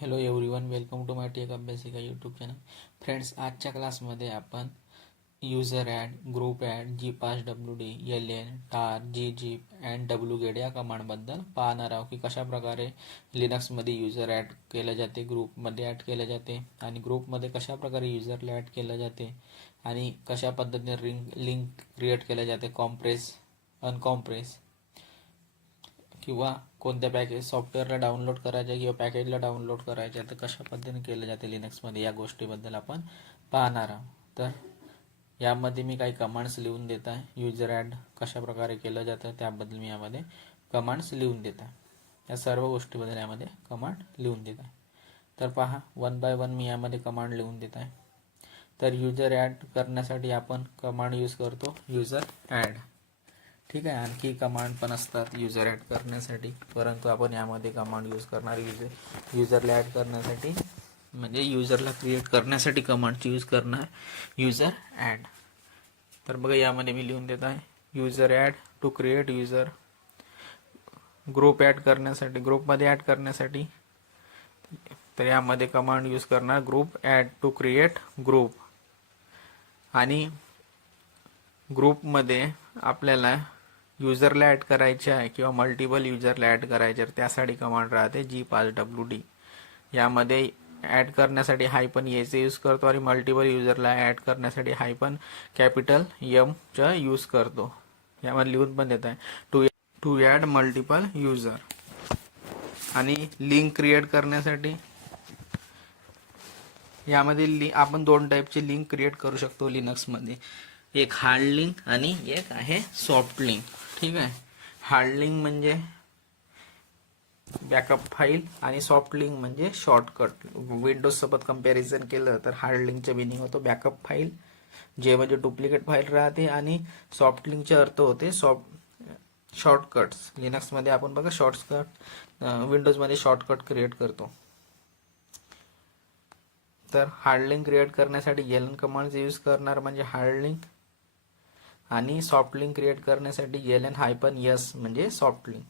Hello everyone, welcome to my tech Abhyasika YouTube channel. Friends, आजच्या क्लासमध्ये आपण user add, group add, GPassWD, LN, tar, gzip and wget या कमांडबद्दल पाहणार आहोत की कशा प्रकारे लिनक्समध्ये युजर ॲड केलं जाते, ग्रुपमध्ये ॲड केलं जाते आणि ग्रुपमध्ये कशा प्रकारे युजरला ॲड केलं जाते आणि कशा पद्धतीने लिंक क्रिएट केलं जाते, कॉम्प्रेस, अनकॉम्प्रेस किंवा कोणत्या पॅकेज सॉफ्टवेअरला डाउनलोड करायचं किंवा पॅकेजला डाउनलोड करायचं तर कशा पद्धतीने केलं जाते लिनक्समध्ये या गोष्टीबद्दल आपण पाहणार आहोत. तर यामध्ये मी काही कमांड्स लिहून देत आहे. युजर ॲड कशा प्रकारे केलं जातं त्याबद्दल मी यामध्ये कमांड्स लिहून देत आहे. या सर्व गोष्टीबद्दल यामध्ये कमांड लिहून देत आहे. तर पहा, वन बाय वन मी यामध्ये कमांड लिहून देत आहे. तर युजर ॲड करण्यासाठी आपण कमांड यूज करतो युजर ॲड. ठीक आहे. आणखी कमांड पण असतात युजर ॲड करण्यासाठी, परंतु आपण यामध्ये कमांड यूज करणार युजरला ॲड करण्यासाठी, म्हणजे युजरला क्रिएट करण्यासाठी कमांडची यूज करणार युजर ॲड. तर बघा, यामध्ये मी लिहून देत आहे user add to create user. Group add करण्यासाठी, ग्रुपमध्ये ॲड करण्यासाठी तर यामध्ये कमांड यूज करणार group add to create group. आणि ग्रुपमध्ये आपल्याला युजरला ॲड करायचे आहे किंवा मल्टिपल युजरला ॲड करायचे आहे, त्यासाठी कमांड राहते GPassWD. यामध्ये ॲड करण्यासाठी हायफन एचे यूज करतो आणि मल्टिपल युजरला ॲड करण्यासाठी हायफन कॅपिटल एमचा यूज करतो. यामध्ये लिहून पण देत आहे टू ॲड मल्टिपल युजर. आणि लिंक क्रिएट करण्यासाठी यामध्ये आपण दोन टाईपचे लिंक क्रिएट करू शकतो लिनक्समध्ये. एक हार्ड लिंक आणि एक आहे सॉफ्ट लिंक. ठीक आहे. हार्ड लिंक म्हणजे बॅकअप फाईल आणि सॉफ्ट लिंक म्हणजे शॉर्टकट. विंडोज सोबत कंपॅरिझन केलं तर हार्ड लिंकचा मिनिंग होतो बॅकअप फाईल, जे म्हणजे डुप्लिकेट फाईल राहते, आणि सॉफ्ट लिंकचे अर्थ होते शॉर्टकट्स. लिनक्समध्ये आपण बघा शॉर्टकट, विंडोजमध्ये शॉर्टकट क्रिएट करतो. तर हार्ड लिंक क्रिएट करण्यासाठी LN कमांडचा यूज करणार म्हणजे हार्ड लिंक, आणि सॉफ्ट लिंक क्रिएट करण्यासाठी LN-S म्हणजे सॉफ्ट लिंक.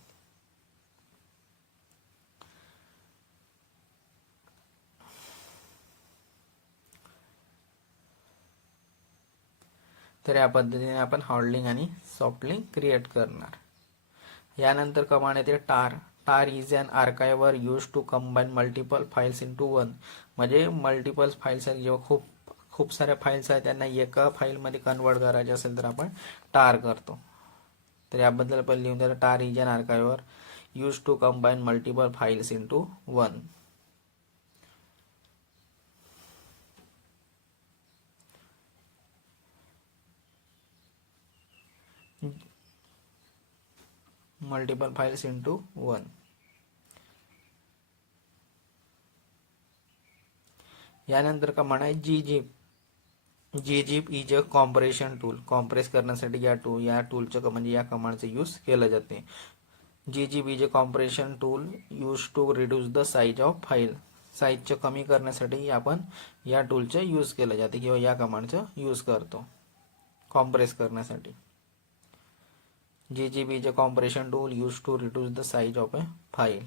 तर या पद्धतीने आपण हार्ड लिंक आणि सॉफ्ट लिंक क्रिएट करणार. यानंतर कमांड येते tar. Tar is an archiver use to combine multiple files into one. म्हणजे मल्टिपल फाइल्स आहेत, जेव्हा खूप साऱ्या फाइल्स आहेत त्यांना एका फाईलमध्ये कन्वर्ट करायचे असेल तर आपण टार करतो. तर याबद्दल आपण लिहून द्या tar is an archiver use to combine multiple files into one. Multiple files into one. यानंतर कमांड आहे gzip. gzip is a compression tool. Compress करण्यासाठी या टूलचं म्हणजे या कमांडचं यूज केलं जाते. gzip is a compression tool use to reduce the size of file. साईजचं कमी करण्यासाठी आपण या टूलचं यूज केलं जाते किंवा या कमांडचं यूज करतो कॉम्प्रेस करण्यासाठी. gzip is a compression tool use to reduce the size of a file.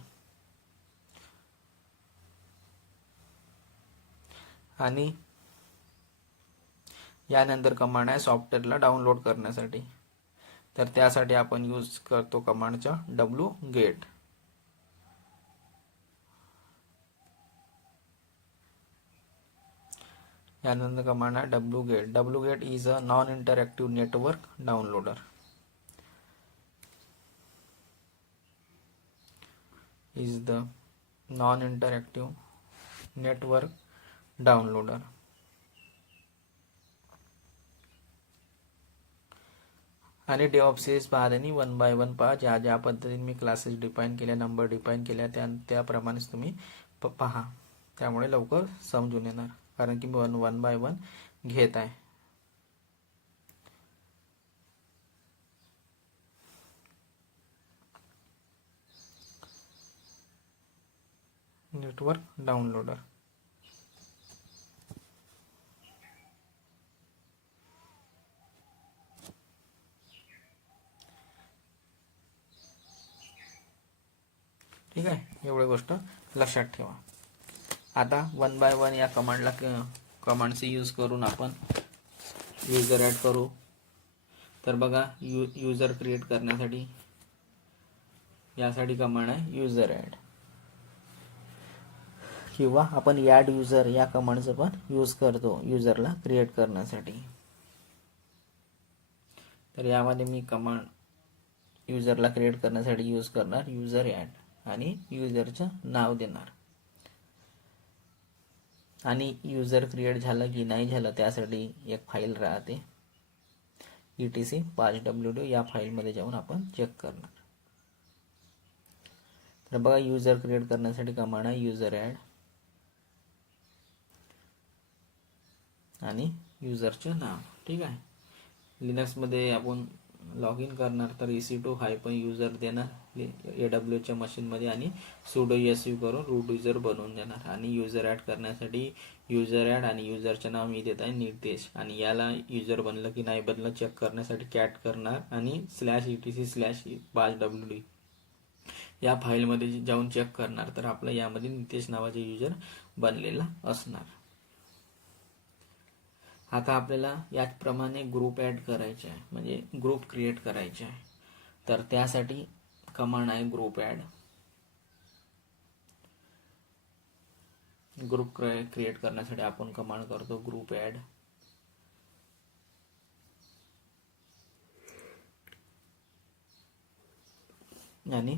आणि यानंतर कमांड आहे सॉफ्टवेअरला डाउनलोड करण्यासाठी. तर त्यासाठी आपण यूज करतो कमांडचा wget. यानंतर कमांड आहे wget. wget is a non interactive network downloader. Is the non interactive network downloader. आणि डेव्हऑप्स सिरीज पाहताना वन बाय वन पहा. ज्या पद्धतीने मी क्लासेस डिफाईन केल्या, नंबर डिफाईन केल्या, त्याप्रमाणेच तुम्ही पहा. त्यामुळे लवकर समजून येणार, कारण की मी वन बाय वन घेत आहे. Network downloader. ठीक आहे. एवढी गोष्ट लक्षात ठेवा. आता 1 बाय 1 या कमांडचे यूज करून आपण युजर ॲड करू. तर बघा, युजर क्रिएट करण्यासाठी यासाठी कमांड आहे युजर ॲड, किंवा आपण ॲड युजर या कमांडचं पण यूज करतो युजरला क्रिएट करण्यासाठी. तर यामध्ये मी कमांड युजरला क्रिएट करण्यासाठी यूज करणार युजर ॲड आणि युजरचं नाव देणार. आणि युजर क्रिएट झालं की नाही झालं त्यासाठी एक फाईल राहते etc patchwd, या फाईलमध्ये जाऊन आपण चेक करणार. तर बघा, युजर क्रिएट करण्यासाठी कमांड आहे युजर ॲड आणि युजरचं नाव. ठीक आहे. लिनक्समध्ये आपण लॉग इन करणार तर EC2 -user देणार AWSच्या मशीनमध्ये आणि sudo su करून रूट युजर बनवून देणार. आणि युजर ॲड करण्यासाठी युजर ॲड आणि युजरचं नाव मी देत आहे निर्देश. आणि याला युजर बनलं की नाही बनलं चेक करण्यासाठी कॅट करणार आणि /etc/patchwd या फाईलमध्ये जाऊन चेक करणार. तर आपलं यामध्ये नितेश नावाचे युजर बनलेला असणार. आता आपल्याला याचप्रमाणे ग्रुप ॲड करायचे आहे, म्हणजे ग्रुप क्रिएट करायचे आहे. तर त्यासाठी कमांड आहे ग्रुप ॲड. ग्रुप क्रिएट करण्यासाठी आपण कमांड करतो ग्रुप ॲड. आणि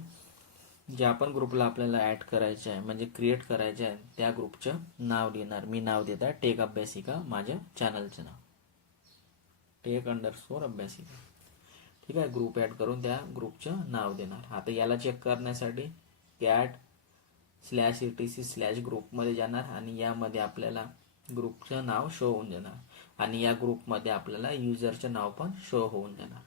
ज्या पण ग्रुपला आपल्याला ॲड करायचे आहे म्हणजे क्रिएट करायचे आहे त्या ग्रुपचं नाव देणार. मी नाव देत आहे टेक अभ्यासिका, माझ्या चॅनलचं नाव टेक_अभ्यासिका. ठीक आहे. ग्रुप ॲड करून त्या ग्रुपचं नाव देणार. आता याला चेक करण्यासाठी कॅट /etc/ग्रुपमध्ये जाणार आणि यामध्ये आपल्याला ग्रुपचं नाव शो होऊन जाणार आणि या ग्रुपमध्ये आपल्याला युजरचं नाव पण शो होऊन जाणार.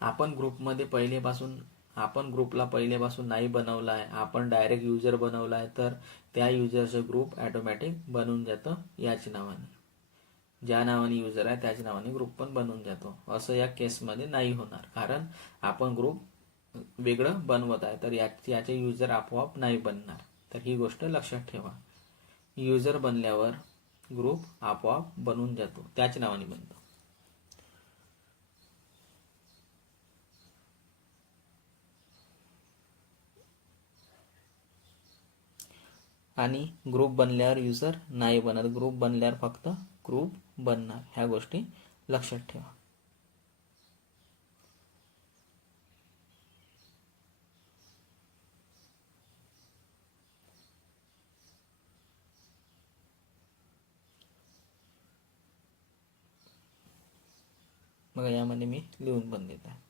आपण ग्रुपला पहिलेपासून नाही बनवला आहे, आपण डायरेक्ट युजर बनवला आहे, तर त्या युजरचं ग्रुप ऑटोमॅटिक बनून जातं याच नावाने. ज्या नावाने युजर आहे त्याच नावाने ग्रुप पण बनून जातो. असं या केसमध्ये नाही होणार, कारण आपण ग्रुप वेगळं बनवत आहे, तर याचे युजर आपोआप नाही बनणार. तर ही गोष्ट लक्षात ठेवा. युजर बनल्यावर ग्रुप आपोआप बनून जातो, त्याच नावाने बनतो. आणि ग्रुप बनल्यावर युजर नाही बनत, ग्रुप बनल्यावर फक्त ग्रुप बनणार. ह्या गोष्टी लक्षात ठेवा. मग यामध्ये मी लिहून पण देत आहे.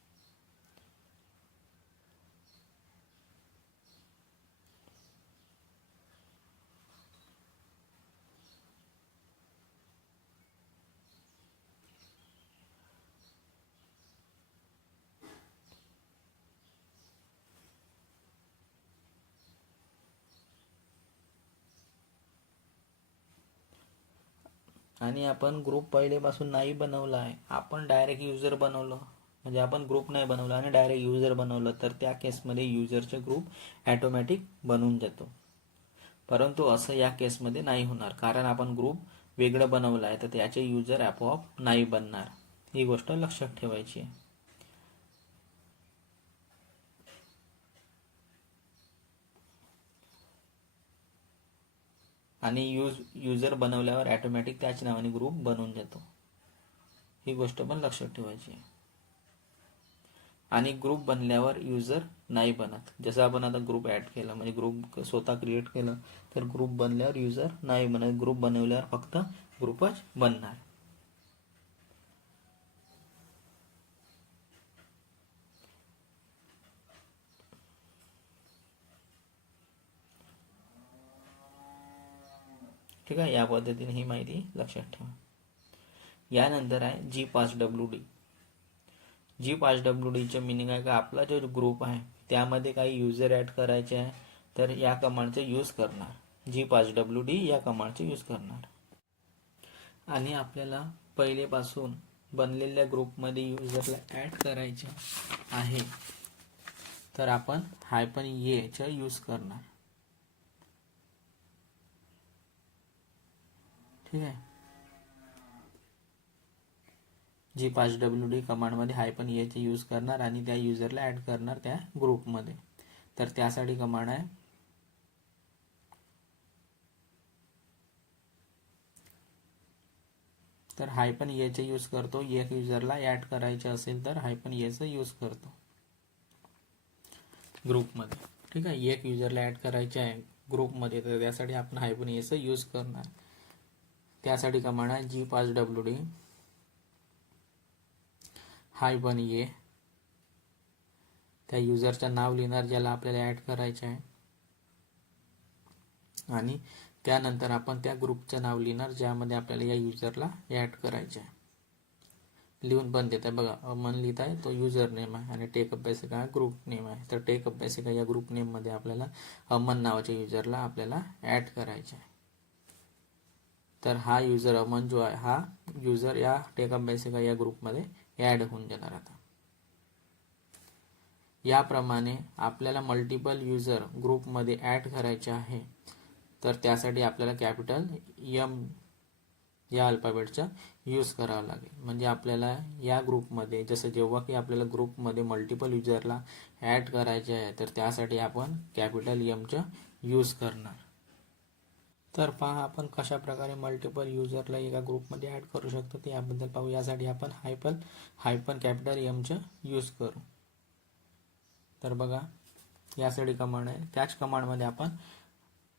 आणि आपण ग्रुप पहिलेपासून नाही बनवला आहे, आपण डायरेक्ट युजर बनवलं, म्हणजे आपण ग्रुप नाही बनवला आणि डायरेक्ट युजर बनवलं, तर त्या केसमध्ये युजरचा ग्रुप ॲटोमॅटिक बनून जातो. परंतु असं या केसमध्ये नाही होणार, कारण आपण ग्रुप वेगळं बनवलं आहे, तर त्याचे युजर आपोआप नाही बनणार. ही गोष्ट लक्षात ठेवायची आहे. आणि युजर बनवल्यावर ऑटोमॅटिक त्याच नावाने ग्रुप बनवून जातो. ही गोष्ट पण लक्षात ठेवायची आहे. आणि ग्रुप बनल्यावर युजर नाही बनत. जसं आपण आता ग्रुप ॲड केला, म्हणजे ग्रुप स्वतः क्रिएट केलं, तर ग्रुप बनल्यावर युजर नाही बनत. ग्रुप बनवल्यावर फक्त ग्रुपच बनणार. ठीक आहे. या पद्धतीने ही माहिती लक्षात ठेवा. यानंतर आहे g5wd. g5wdचं मिनिंग आहे का आपला जो ग्रुप आहे त्यामध्ये काही युजर ॲड करायचे आहे, तर या कमांडचा यूज करणार. g5wd या कमांडचा यूज करणार. आणि आपल्याला पहिलेपासून बनलेल्या ग्रुपमध्ये युजरला ॲड करायचे आहे, तर आपण हायफन ए चा यूज करणार. ठीक आहे. G5WD कमांडमध्ये हायफन ए चा यूज करणार आणि त्या युजरला ऍड करणार त्या ग्रुपमध्ये. तर त्यासाठी कमांड आहे तर हायफन ए चा यूज करतो. एक युजरला ऍड करायचे असेल तर हायफन ए चा यूज करतो ग्रुपमध्ये. ठीक आहे. एक युजरला ऍड करायचे आहे ग्रुपमध्ये तर त्यासाठी आपण हायफन ए चा यूज करणार. त्यासाठी कमांड आहे G5WD हायफन ए. त्या युजरचं नाव लिहिणार ज्याला आपल्याला ऍड करायचे आहे आणि त्यानंतर आपण त्या ग्रुपचं नाव लिहिणार ज्यामध्ये आपल्याला या युजरला ऍड करायचे आहे. लिहून पण देत आहे बघा. अमन लिहित आहे तो युजर नेम आहे आणि टेक अभ्यासिका हा ग्रुप नेम आहे. तर टेक अभ्यासिका या ग्रुप नेम मध्ये आपल्याला अमन नावाच्या युजरला आपल्याला ऍड करायचे आहे. तर हा युजर अमन जो आहे हा युजर या टेक अभ्यासिका या ग्रुपमध्ये ऍड होऊन जाणार. आता याप्रमाणे आपल्याला मल्टिपल युजर ग्रुपमध्ये ऍड करायचे आहे. तर त्यासाठी आपल्याला कॅपिटल एम या अल्फाबेटचा यूज करावा लागेल. म्हणजे आपल्याला या ग्रुपमध्ये जसं जेव्हा की आपल्याला ग्रुपमध्ये मल्टिपल युजरला ऍड करायचे आहे तर त्यासाठी आपण कॅपिटल एमचा यूज करणार. तर पहा आपण कशा प्रकारे मल्टिपल युजरला एका ग्रुपमध्ये ऍड करू शकतो ते याबद्दल पाहू. यासाठी आपण हायफन कॅपिटल एमचा यूज करू. तर बघा यासाठी कमांड आहे. त्याच कमांडमध्ये आपण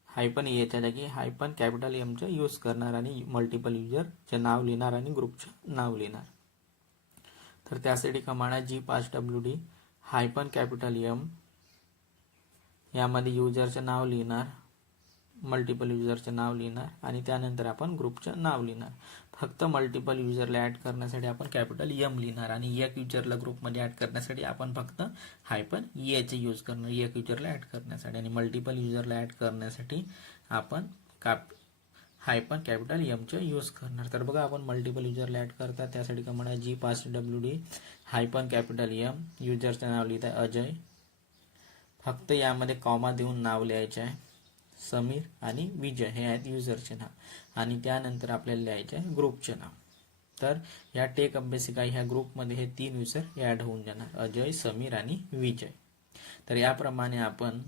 हायफन एच्या जागी हायफन कॅपिटल एमचा यूज करणार आणि मल्टिपल युजरचे नाव लिहिणार आणि ग्रुपचे नाव लिहिणार. तर त्यासाठी कमांड आहे G5WD हायफन कॅपिटल एम. यामध्ये युजरचे नाव लिहिणार, मल्टिपल युजरचे नाव लिहिणार आणि त्यानंतर आपण ग्रुपचे नाव लिहिणार. फक्त मल्टिपल युजरला ऍड करण्यासाठी आपण कॅपिटल एम लिहिणार आणि एक युजरला ग्रुपमध्ये ऍड करण्यासाठी आपण फक्त हायफन ए चे यूज करणार एक युजरला ऍड करण्यासाठी. आणि मल्टिपल युजरला ऍड करण्यासाठी आपण हायफन कॅपिटल एम चे यूज करणार. तर बघा आपण मल्टिपल युजरला ऍड करतात त्यासाठी कमांड आहे G5WD हायफन कॅपिटल एम. युजरचे नाव लिहित आहे अजय. फक्त यामध्ये कॉमा देऊन नाव लिहायचे आहे. समीर आणि विजय हे आहेत युजरचे नाव आणि त्यानंतर आपल्याला लिहायचे आहे ग्रुपचे नाव. तर या टेक अभ्यासिका ह्या ग्रुपमध्ये हे 3 युजर ऍड होऊन जाणार अजय, समीर आणि विजय. तर याप्रमाणे आपण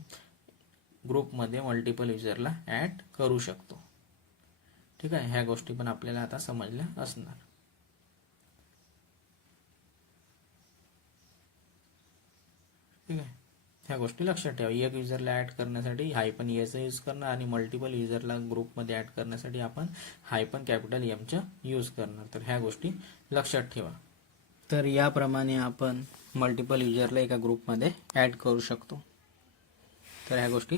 ग्रुपमध्ये मल्टिपल युजरला ऍड करू शकतो. ठीक आहे. ह्या गोष्टी पण आपल्याला आता समजल्या असणार. ठीक आहे. ह्या गोष्टी लक्षात ठेवा. एक युजरला ऍड करण्यासाठी हायफन एचा यूज करणार आणि मल्टिपल युजरला ग्रुपमध्ये ऍड करण्यासाठी आपण हायफन कॅपिटल एमचा यूज करणार. तर ह्या गोष्टी लक्षात ठेवा. तर याप्रमाणे आपण मल्टिपल युजरला एका ग्रुपमध्ये ऍड करू शकतो. तर ह्या गोष्टी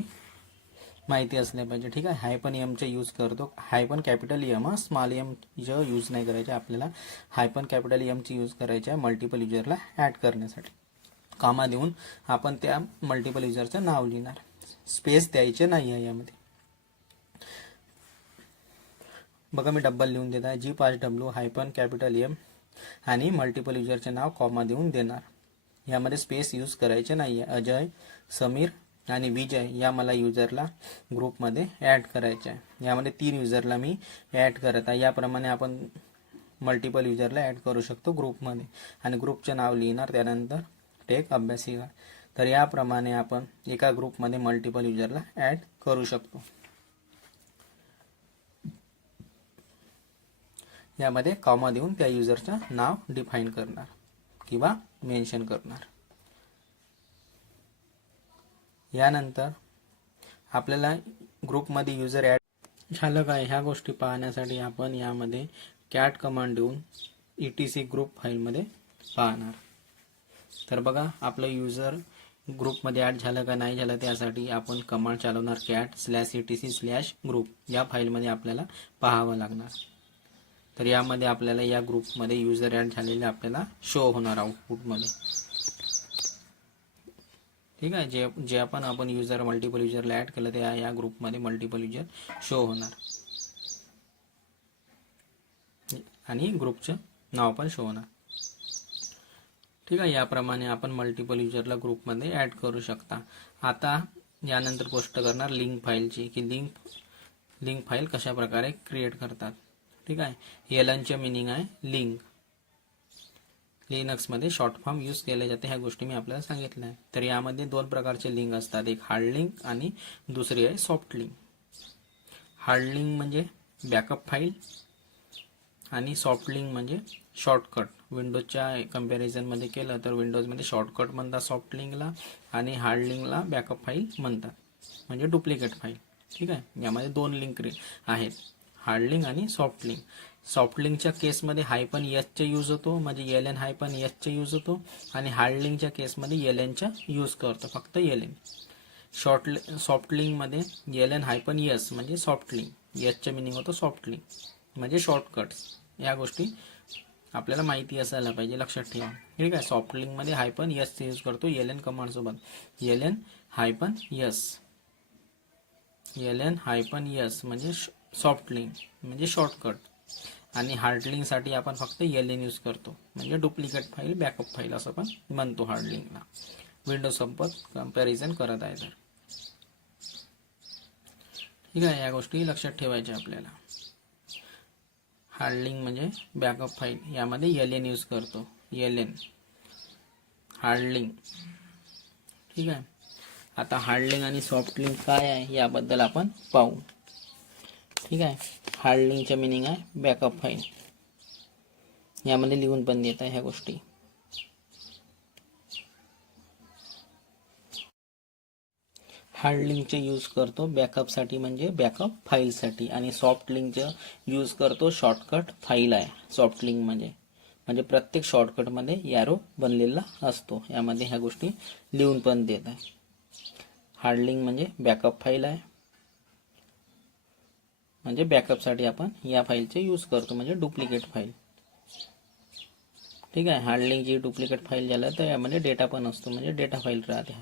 माहिती असल्या पाहिजे. ठीक आहे. हायफन एमचा यूज करतो. Hyphen capital M small M use नाही करायचे आपल्याला. हायफन कॅपिटल एमची यूज करायचे आहे मल्टिपल युजरला ऍड करण्यासाठी. कॉमा देऊन आपण त्या मल्टिपल युजरचं नाव लिहिणार. स्पेस द्यायचे नाही आहे यामध्ये. बघा मी डबल लिहून देत आहे G5W हायफन कॅपिटल एम आणि मल्टिपल युजरचे नाव कॉमा देऊन देणार. यामध्ये स्पेस यूज करायचे नाही आहे. अजय, समीर आणि विजय या मला युजरला ग्रुपमध्ये ऍड करायचे आहे. यामध्ये 3 युजरला मी ऍड करत आहे. याप्रमाणे आपण मल्टिपल युजरला ऍड करू शकतो ग्रुपमध्ये आणि ग्रुपचे नाव लिहिणार त्यानंतर टेक अभ्यासिका. तर याप्रमाणे आपण एका ग्रुपमध्ये मल्टिपल युजरला ऍड करू शकतो. यामध्ये कॉमा देऊन त्या युजरचं नाव डिफाइन करणार किंवा मेन्शन करणार. यानंतर आपल्याला ग्रुपमध्ये युजर ऍड झालं काय ह्या गोष्टी पाहण्यासाठी आपण यामध्ये कॅट कमांड देऊन etc ग्रुप फाईलमध्ये पाहणार. तर बघा आपलं युजर ग्रुपमध्ये ऍड झालं का नाही झालं त्यासाठी आपण कमांड चालवणार cat/etc/group या फाईलमध्ये आपल्याला पाहावं लागणार. तर यामध्ये आपल्याला या ग्रुपमध्ये युजर ऍड झालेले आपल्याला शो होणार आउटपुटमध्ये. ठीक आहे. जे आपण युजर मल्टिपल युजरला ऍड केलं ते या ग्रुपमध्ये मल्टिपल युजर शो होणार आणि ग्रुपचं नाव पण शो होणार. ठीक आहे. याप्रमाणे आपण मल्टिपल युजरला ग्रुपमध्ये ॲड करू शकता. आता यानंतर गोष्ट करणार लिंक फाईलची, की लिंक फाईल कशा प्रकारे क्रिएट करतात. ठीक आहे. एलनचे मिनिंग आहे लिंक. लिनक्समध्ये शॉर्ट फॉर्म यूज केले जाते, ह्या गोष्टी मी आपल्याला सांगितल्या. तर यामध्ये दोन प्रकारचे लिंक असतात, एक हार्ड लिंक आणि दुसरी आहे सॉफ्ट लिंक. हार्ड लिंक म्हणजे बॅकअप फाईल आणि सॉफ्ट लिंक म्हणजे शॉर्टकट. विंडोजच्या कंपॅरिझनमध्ये केलं तर विंडोजमध्ये शॉर्टकट म्हणतात सॉफ्ट लिंकला, आणि हार्ड लिंकला बॅकअप फाईल म्हणतात, म्हणजे डुप्लिकेट फाईल. ठीक आहे. यामध्ये दोन लिंक आहेत, हार्ड लिंक आणि सॉफ्ट लिंक. सॉफ्ट लिंकच्या केसमध्ये हायपन एसचा यूज होतो, म्हणजे एल हायपन एसचा यूज होतो, आणि हार्ड लिंकच्या केसमध्ये एलएनचा यूज करतो, फक्त एलएन. सॉफ्ट लिंकमध्ये एल हायपन एस म्हणजे सॉफ्ट लिंक, एसचा मिनिंग होतो सॉफ्ट लिंक म्हणजे शॉर्टकट्स. या गोष्टी आपल्याला माहिती असायला पाहिजे, लक्षात ठेवा. ठीक आहे. सॉफ्ट लिंकमध्ये हायपन एस यूज करतो एलएन कमांड सोबत, एलएन हायपन एस म्हणजे सॉफ्ट लिंक म्हणजे शॉर्टकट. आणि हार्ड लिंकसाठी आपण फक्त एलएन यूज करतो, म्हणजे डुप्लिकेट फाईल बॅकअप फाईल असं पण म्हणतो हार्ड लिंकला, विंडोज सोबत कंपॅरिझन करत आहे तर. ठीक आहे. या गोष्टी लक्षात ठेवायच्या आपल्याला. हार्ड लिंक म्हणजे बॅकअप फाईल, यामध्ये एलएन यूज करतो, एलएन हार्ड लिंक. ठीक आहे. आता हार्ड लिंक आणि सॉफ्ट लिंक काय आहे याबद्दल आपण पाहू. ठीक आहे. हार्ड लिंकच्या मिनिंग आहे बॅकअप फाईल, यामध्ये लिहून पण देत आहे ह्या गोष्टी. हार्ड लिंकचे यूज करतो बॅकअपसाठी म्हणजे बॅकअप फाईलसाठी, आणि सॉफ्ट लिंकचं यूज करतो शॉर्टकट फाईल आहे सॉफ्ट लिंक म्हणजे प्रत्येक शॉर्टकटमध्ये एरो बनलेला असतो. यामध्ये ह्या गोष्टी लिहून पण देत आहे. हार्ड लिंक म्हणजे बॅकअप फाईल आहे, म्हणजे बॅकअपसाठी आपण या फाईलचे यूज करतो, म्हणजे डुप्लिकेट फाईल. ठीक आहे. हार्ड लिंकची डुप्लिकेट फाईल झालं तर यामध्ये डेटा पण असतो, म्हणजे डेटा फाईल राहते.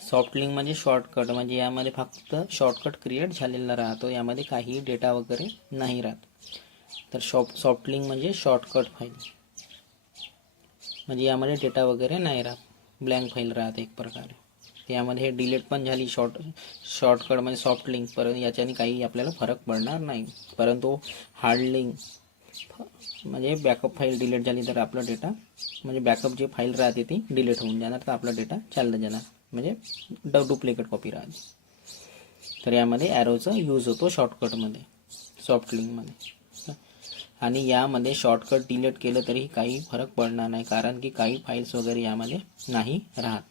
सॉफ्ट लिंक म्हणजे शॉर्टकट, म्हणजे यामध्ये फक्त शॉर्टकट क्रिएट झालेला राहतो, यामध्ये काही डेटा वगैरे नाही राहत. तर सॉफ्ट लिंक म्हणजे शॉर्टकट फाईल, म्हणजे यामध्ये डेटा वगैरे नाही राहत, ब्लँक फाईल राहते एक प्रकारे. यामध्ये हे डिलीट पण झाली शॉर्टकट म्हणजे सॉफ्ट लिंक, परंतु याच्याने काही आपल्याला फरक पडणार नाही. परंतु हार्ड लिंक म्हणजे बॅकअप फाईल डिलीट झाली तर आपला डेटा, म्हणजे बॅकअप जी फाईल राहते ती डिलीट होऊन जाणार, तर आपला डेटा चालला जाणार, म्हणजे डुप्लिकेट कॉपी राहते. तर यामध्ये ॲरोचा यूज होतो शॉर्टकटमध्ये, सॉफ्ट लिंकमध्ये. आणि यामध्ये शॉर्टकट डिलीट केलं तरी काही फरक पडणार नाही, कारण की काही फाईल्स वगैरे यामध्ये नाही राहत,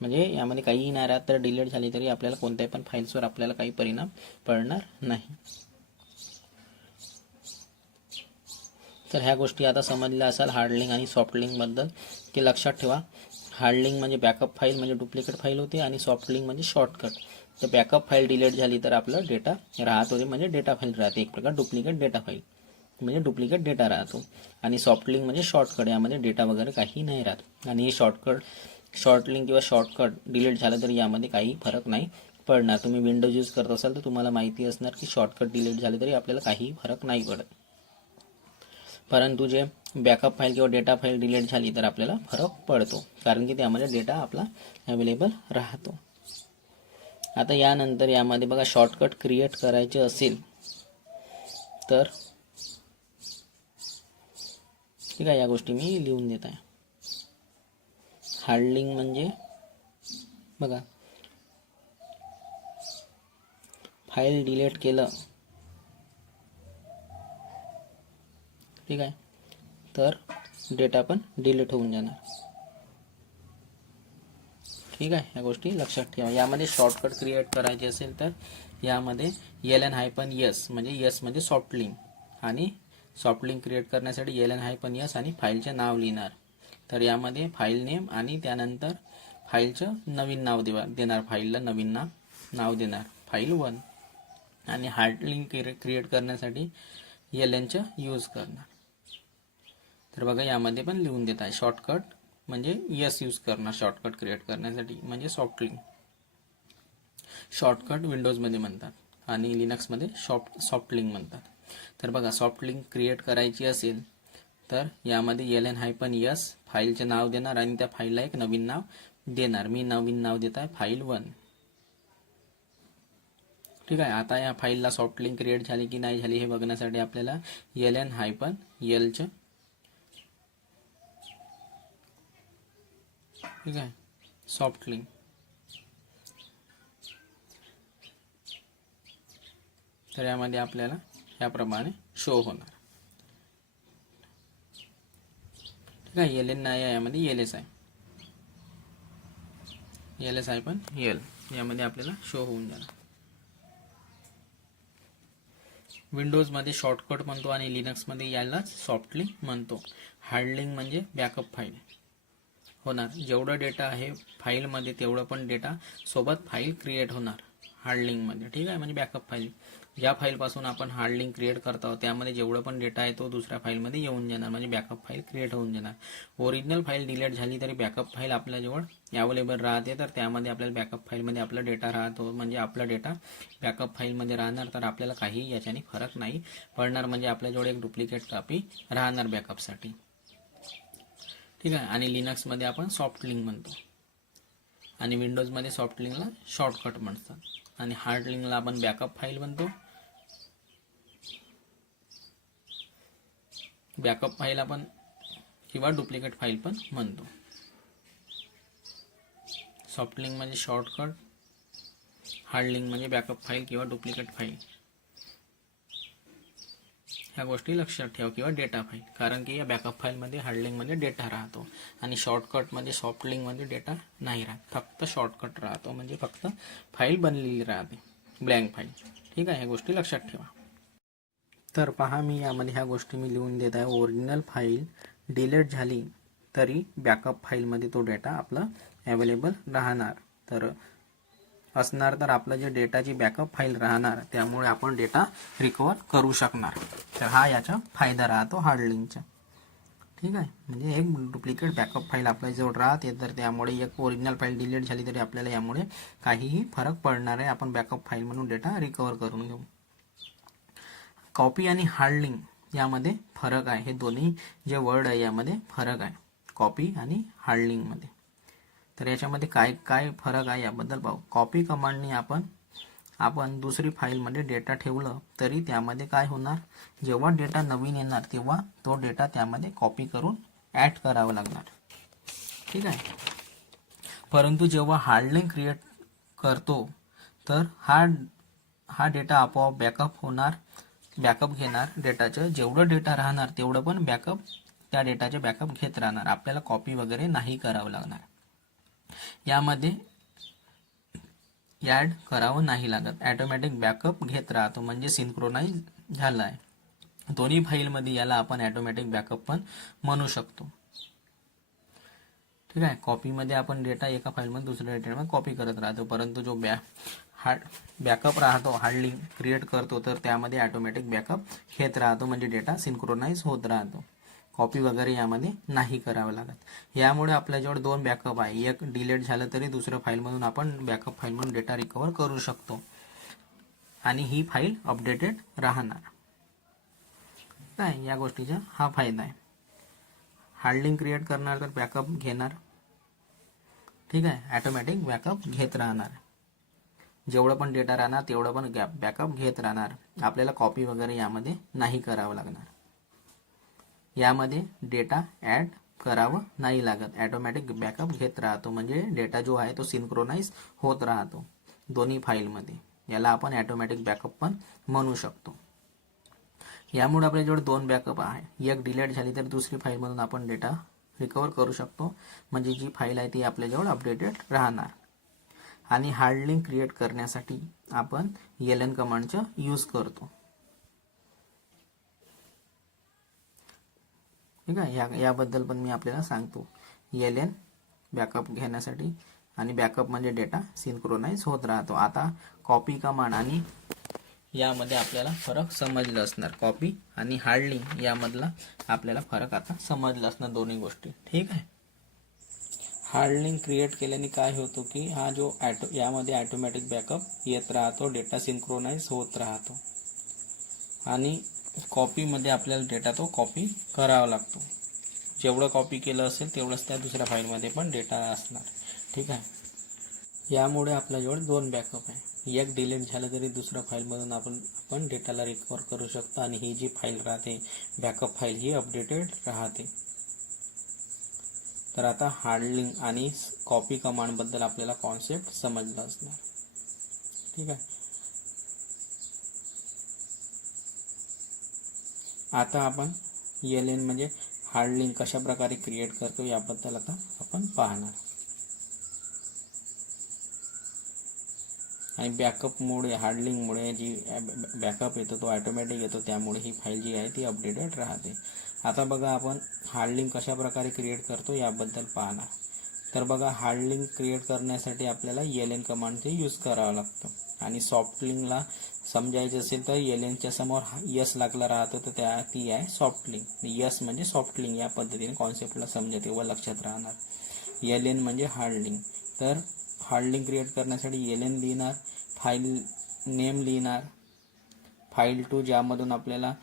म्हणजे यामध्ये काहीही नाही राहत. तर डिलीट झाली तरी आपल्याला कोणत्याही पण फाईल्सवर आपल्याला काही परिणाम पडणार नाही. तर ह्या गोष्टी आता समजल्या असाल हार्ड लिंक आणि सॉफ्ट लिंकबद्दल, की लक्षात ठेवा. हार्ड लिंक म्हणजे बॅकअप फाईल म्हणजे डुप्लिकेट फाईल होते, आणि सॉफ्ट लिंक म्हणजे शॉर्टकट. तर बॅकअप फाईल डिलीट झाली तर आपलं डेटा राहत होते, म्हणजे डेटा फाईल राहते, एक प्रकार डुप्लिकेट डेटा फाईल म्हणजे डुप्लिकेट डेटा राहतो. आणि सॉफ्ट लिंक म्हणजे शॉर्टकट, यामध्ये डेटा वगैरे काही नाही राहत. आणि शॉर्ट लिंक किंवा शॉर्टकट डिलीट झालं तर यामध्ये काही फरक नाही पडणार. तुम्ही विंडोज यूज करत असाल तर तुम्हाला माहिती असणार की शॉर्टकट डिलीट झाले तरी आपल्याला काही फरक नाही पडत, परंतु जे बॅकअप फाईल किंवा डेटा फाईल डिलीट झाली तर आपल्याला फरक पडतो, कारण की त्यामध्ये डेटा आपला अवेलेबल राहतो. आता यानंतर यामध्ये बघा, शॉर्टकट क्रिएट करायचे असेल तर ठीक आहे, या गोष्टी मी लिहून देत आहे. हार्ड लिंक म्हणजे बघा, फाईल डिलीट केलं ठीक आहे तर डेटा पण डिलीट होऊन जाणार. ठीक आहे. या गोष्टी लक्षात ठेवा. यामध्ये शॉर्टकट क्रिएट करायचे असेल तर यामध्ये -s म्हणजे s म्हणजे सॉफ्ट लिंक, आणि सॉफ्ट लिंक क्रिएट करण्यासाठी -s आणि फाईलचे नाव लिहिणार. तर यामध्ये फाईल नेम आणि त्यानंतर फाईलचं नवीन नाव देणार, फाईलला नवीन नाव देणार, फाईल 1. आणि हार्ड लिंक क्रिएट करण्यासाठी चा यूज करणार. तर बघा, यामध्ये पण लिहून देत आहे शॉर्टकट म्हणजे यस यूज करणार शॉर्टकट क्रिएट करण्यासाठी, म्हणजे सॉफ्ट लिंक. शॉर्टकट विंडोजमध्ये म्हणतात आणि लिनक्समध्ये सॉफ्ट लिंक म्हणतात. तर बघा, सॉफ्ट लिंक क्रिएट करायची असेल तर यामध्ये ln-s फाईलचे नाव देणार आणि त्या फाईलला एक नवीन नाव देणार. मी नवीन नाव देत आहे file1. ठीक आहे. आता या फाईलला सॉफ्ट लिंक क्रिएट झाली की नाही झाली हे बघण्यासाठी आपल्याला ln-l चे ठीक आहे सॉफ्ट लिंक तर यामध्ये आपल्याला याप्रमाणे शो होणार. ठीक आहे. ln नाही आहे यामध्ये ls आहे. ls आहे पण l यामध्ये आपल्याला शो होऊन जाणार. विंडोजमध्ये शॉर्टकट म्हणतो आणि लिनक्समध्ये यालाच सॉफ्ट लिंक म्हणतो. हार्ड लिंक म्हणजे बॅकअप फाईल होणार. जेवढा डेटा आहे फाईलमध्ये तेवढं पण डेटा सोबत फाईल क्रिएट होणार हार्ड लिंकमध्ये. ठीक आहे. म्हणजे बॅकअप फाईल ज्या फाईलपासून आपण हार्ड लिंक क्रिएट करतो त्यामध्ये जेवढं पण डेटा आहे तो दुसऱ्या फाईलमध्ये येऊन जाणार म्हणजे बॅकअप फाईल क्रिएट होऊन जाणार. ओरिजिनल फाईल डिलीट झाली तरी बॅकअप फाईल आपल्याजवळ अवेलेबल राहते. तर त्यामध्ये आपल्याला बॅकअप फाईलमध्ये आपला डेटा राहतो म्हणजे आपला डेटा बॅकअप फाईलमध्ये राहणार. तर आपल्याला काही याच्याने फरक नाही पडणार म्हणजे आपल्याजवळ एक डुप्लिकेट कॉपी राहणार बॅकअपसाठी. ठीक आहे. आणि लिनक्समध्ये आपण सॉफ्ट लिंक म्हणतो आणि विंडोजमध्ये सॉफ्ट लिंकला शॉर्टकट म्हणतात आणि हार्ड लिंकला आपण बॅकअप फाईल म्हणतो. बॅकअप फाईल आपण किंवा डुप्लिकेट फाईल पण म्हणतो. सॉफ्ट लिंक म्हणजे शॉर्टकट, हार्ड लिंक म्हणजे बॅकअप फाईल किंवा डुप्लिकेट फाईल. ह्या गोष्टी लक्षात ठेवा किंवा डेटा फाईल कारण की या बॅकअप फाईलमध्ये हार्ड लिंकमध्ये डेटा राहतो आणि शॉर्टकटमध्ये सॉफ्ट लिंकमध्ये डेटा नाही राहत. फक्त शॉर्टकट राहतो म्हणजे फक्त फाईल बनलेली राहते ब्लँक फाईल. ठीक आहे. ह्या गोष्टी लक्षात ठेवा. तर पहा मी यामध्ये ह्या गोष्टी मी लिहून देत आहे. ओरिजिनल फाईल डिलीट झाली तरी बॅकअप फाईलमध्ये तो डेटा आपला अवेलेबल राहणार. तर असणार तर आपलं जे डेटाची बॅकअप फाईल राहणार त्यामुळे आपण डेटा रिकवर करू शकणार. तर हा याचा फायदा राहतो हार्ड लिंकचा. ठीक आहे. म्हणजे एक डुप्लिकेट बॅकअप फाईल आपल्याजवळ राहते तर त्यामुळे एक ओरिजिनल फाईल डिलीट झाली तरी आपल्याला यामुळे काहीही फरक पडणार आहे. आपण बॅकअप फाईल म्हणून डेटा रिकवर करून घेऊ. कॉपी आणि हार्ड लिंक यामध्ये फरक आहे. हे दोन्ही जे वर्ड आहे यामध्ये फरक आहे कॉपी आणि हार्ड लिंकमध्ये. तर याच्यामध्ये काय काय फरक आहे याबद्दल पाहू. कॉपी कमांडने आपण दुसरी फाईलमध्ये डेटा ठेवलं तरी त्यामध्ये काय होणार जेव्हा डेटा नवीन येणार तेव्हा तो डेटा त्यामध्ये कॉपी करून ॲड करावा लागणार. ठीक आहे. परंतु जेव्हा हार्ड लिंक क्रिएट करतो तर हा डेटा आपोआप बॅकअप होणार बॅकअप घेणार डेटाचं. जेवढं डेटा राहणार तेवढं पण बॅकअप त्या डेटाचे बॅकअप घेत राहणार. आपल्याला कॉपी वगैरे नाही करावं लागणार. यामध्ये ॲड करावं नाही लागत. ॲटोमॅटिक बॅकअप घेत राहतो म्हणजे सिंक्रोनाइज झाला आहे. दोन्ही फाईलमध्ये याला आपण ॲटोमॅटिक बॅकअप पण म्हणू शकतो. ठीक आहे. कॉपीमध्ये आपण डेटा एका फाईलमध्ये दुसऱ्या डेटामध्ये कॉपी करत राहतो परंतु जो बॅकअप राहतो हार्ड लिंक क्रिएट करतो तर त्यामध्ये ॲटोमॅटिक बॅकअप घेत राहतो म्हणजे डेटा सिंक्रोनाइज होत राहतो. कॉपी वगैरे यामध्ये नाही करावं लागत. यामुळे आपल्याजवळ दोन बॅकअप आहे. एक डिलीट झालं तरी दुसऱ्या फाईलमधून आपण बॅकअप फाईलमधून डेटा रिकवर करू शकतो आणि ही फाईल अपडेटेड राहणार. काय या गोष्टीचा हा फायदा आहे. हार्ड लिंक क्रिएट करणार तर बॅकअप घेणार. ठीक आहे. ॲटोमॅटिक बॅकअप घेत राहणार. जेवढं पण डेटा राहणार तेवढं पण बॅकअप घेत राहणार. आपल्याला कॉपी वगैरे यामध्ये नाही करावं लागणार. यामध्ये डेटा ॲड करावं नाही लागत. ॲटोमॅटिक बॅकअप घेत राहतो म्हणजे डेटा जो आहे तो सिंक्रोनाइज होत राहतो दोन्ही फाईलमध्ये. याला आपण ॲटोमॅटिक बॅकअप पण म्हणू शकतो. यामुळे आपल्याजवळ दोन बॅकअप आहे. एक डिलीट झाली तर दुसरी फाईलमधून आपण डेटा रिकवर करू शकतो म्हणजे जी फाईल आहे ती आपल्याजवळ अपडेटेड राहणार. आणि हार्ड लिंक क्रिएट करण्यासाठी आपण ln कमांडचा यूज करतो. ठीक आहे. याबद्दल पण मी आपल्याला सांगतो. ln बॅकअप घेण्यासाठी आणि बॅकअप म्हणजे डेटा सिंक्रोनाइज होत राहतो. आता कॉपी कमांड आणि यामध्ये आपल्याला फरक समजलं असणार. कॉपी आणि हार्ड लिंक यामधला आपल्याला फरक आता समजलं असणार दोन्ही गोष्टी. ठीक आहे. हार्ड लिंक क्रिएट केल्याने काय होतो की हा जो यामध्ये ॲटोमॅटिक बॅकअप येत राहतो. डेटा सिंक्रोनाइज होत राहतो आणि कॉपीमध्ये आपल्याला डेटा तो कॉपी करावा लागतो. जेवढं कॉपी केलं असेल तेवढंच त्या दुसऱ्या फाईलमध्ये पण डेटा असणार. ठीक आहे. यामुळे आपल्याजवळ 2 बॅकअप आहे. एक डिलीट झालं तरी दुसऱ्या फाईलमधून आपण डेटाला रिकवर करू शकतो आणि ही जी फाईल राहते बॅकअप फाईल ही अपडेटेड राहते. तर आता हार्ड लिंक आणि कॉपी कमांडबद्दल आपल्याला कॉन्सेप्ट समजला असणार. ठीक आहे. आता आपण LN म्हणजे हार्ड लिंक कशा प्रकारे क्रिएट करतो याबद्दल आता आपण पाहणार. आणि बॅकअपमुळे हार्ड लिंकमुळे जी बॅकअप येतो तो ऑटोमॅटिक येतो, त्यामुळे ही फाईल जी आहे ती अपडेटेड राहते. आता बघा आपण हार्ड लिंक कशा प्रकारे क्रिएट करतो याबद्दल पाहणार. तर बघा हार्ड लिंक क्रिएट करण्यासाठी आपल्याला LN कमांडचे यूज करावं लागतं. आणि सॉफ्ट लिंकला समजायचं असेल तर LNच्या समोर यस लागला राहतो तर ती आहे सॉफ्ट लिंक. यस म्हणजे सॉफ्ट लिंक. या पद्धतीने कॉन्सेप्टला समजते व लक्षात राहणार. LN म्हणजे हार्ड लिंक. तर हार्ड लिंक क्रिएट करण्यासाठी LN लिहिणार, फाईल नेम लिहिणार, फाईल 2 ज्यामधून आपल्याला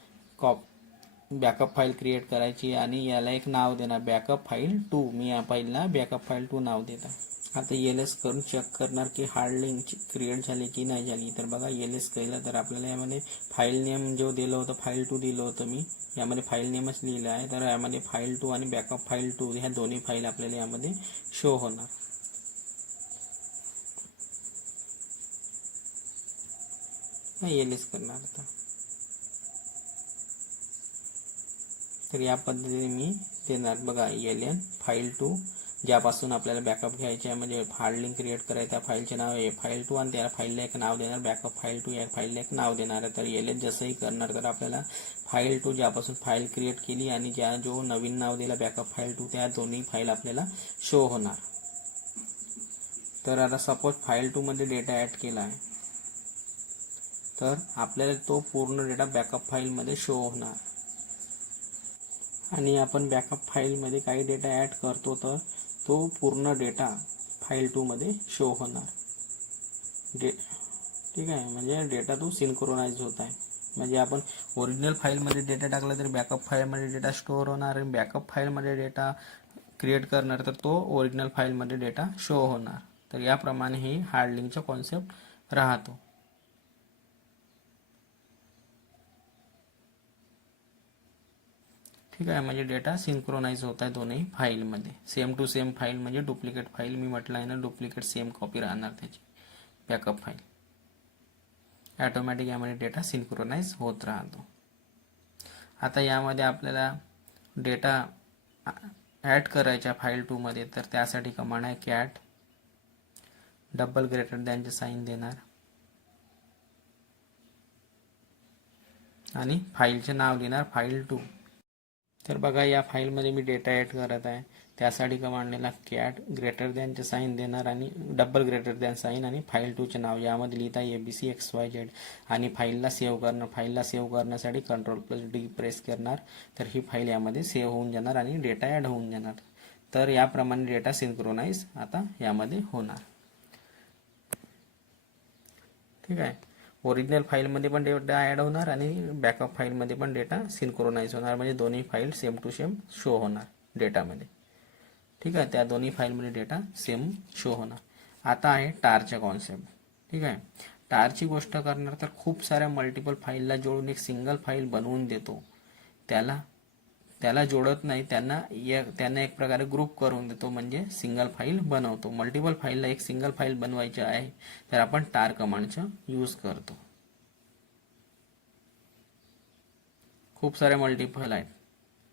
बॅकअप फाईल क्रिएट करायची आणि याला एक नाव देणार बॅकअप फाईल 2. मी या फाईलला बॅकअप फाईल 2 नाव देत आहे. आता LS करून चेक करणार की हार्ड लिंक क्रिएट झाली की नाही झाली. तर बघा LS केलं तर आपल्याला यामध्ये फाईल नेम जो दिलं होतं फाईल 2 दिलं होतं मी, यामध्ये फाईल नेमच लिहिलं आहे. तर यामध्ये फाईल 2 आणि बॅकअप फाईल 2 ह्या दोन्ही फाईल आपल्याला यामध्ये शो होणार. LS करणार आता. तर या पद्धतीने मी देणार. बघा LN फाईल 2 ज्यापासून आपल्याला बॅकअप घ्यायचे आहे, म्हणजे हार्ड लिंक क्रिएट करायचं त्या फाईलचे नाव आहे फाईल 2 आणि त्या फाईलला एक नाव देणार बॅकअप फाईल 2. या फाईलला एक नाव देणार आहे. तर LS जसंही करणार तर आपल्याला फाईल 2 ज्यापासून फाईल क्रिएट केली आणि जो नवीन नाव दिला बॅकअप फाईल 2 त्या दोन्ही फाईल आपल्याला शो होणार. तर आता सपोज फाईल 2 मध्ये डेटा ॲड केला आहे तर आपल्याला तो पूर्ण डेटा बॅकअप फाईलमध्ये शो होणार. आणि आपण बॅकअप फाईलमध्ये काही डेटा ॲड करतो तर तो पूर्ण डेटा फाईल 2 मध्ये शो होणार. ठीक आहे. म्हणजे डेटा तो सिंक्रोनाइज होत आहे. म्हणजे आपण ओरिजिनल फाईलमध्ये डेटा टाकला तर बॅकअप फाईलमध्ये डेटा स्टोअर होणार आणि बॅकअप फाईलमध्ये डेटा क्रिएट करणार तर तो ओरिजिनल फाईलमध्ये डेटा शो होणार. तर याप्रमाणे ही हार्ड लिंकचा कॉन्सेप्ट राहतो. ठीक आहे. म्हणजे डेटा सिंक्रोनाइज होत आहे दोन्ही फाईलमध्ये. सेम टू सेम फाईल म्हणजे डुप्लिकेट फाईल मी म्हटलं आहे ना, डुप्लिकेट सेम कॉपी राहणार त्याची बॅकअप फाईल. ऑटोमॅटिक यामध्ये डेटा सिंक्रोनाइज होत राहतो. आता यामध्ये आपल्याला डेटा ॲड करायचा फाईल 2 मध्ये तर त्यासाठी कमांड आहे कॅट डबल ग्रेटर दॅनचे साईन देणार आणि फाईलचे नाव लिहिणार फाईल 2. तर बघा या फाईलमध्ये मी डेटा ॲड करत आहे त्यासाठी कमांडला कॅट ग्रेटर दॅनचे साईन देणार आणि डबल ग्रेटर दॅन साईन आणि फाईल 2चे नाव यामध्ये लिहिता ABCXYZ आणि फाईलला सेव्ह करणार. फाईलला सेव्ह करण्यासाठी Ctrl+D प्रेस करणार तर ही फाईल यामध्ये सेव्ह होऊन जाणार आणि डेटा ॲड होऊन जाणार. तर याप्रमाणे डेटा सिंक्रोनाइज आता यामध्ये होणार. ठीक आहे. ओरिजिनल फाईलमध्ये पण डेटा ॲड होणार आणि बॅकअप फाईलमध्ये पण डेटा सिंक्रोनाइज होणार. म्हणजे दोन्ही file same to same show होणार डेटामध्ये. ठीक आहे. त्या दोन्ही फाईलमध्ये डेटा सेम शो होणार. आता आहे टारचा कॉन्सेप्ट. ठीक आहे. टारची गोष्ट करणार तर खूप साऱ्या मल्टिपल फाईलला जोडून एक सिंगल फाईल बनवून देतो. त्याला जोडत नाही, त्यांना एक प्रकारे ग्रुप करून देतो म्हणजे सिंगल फाईल बनवतो. मल्टिपल फाईलला एक सिंगल फाईल बनवायची आहे तर आपण टार कमांडचा यूज करतो. खूप सारे मल्टिपल आहेत,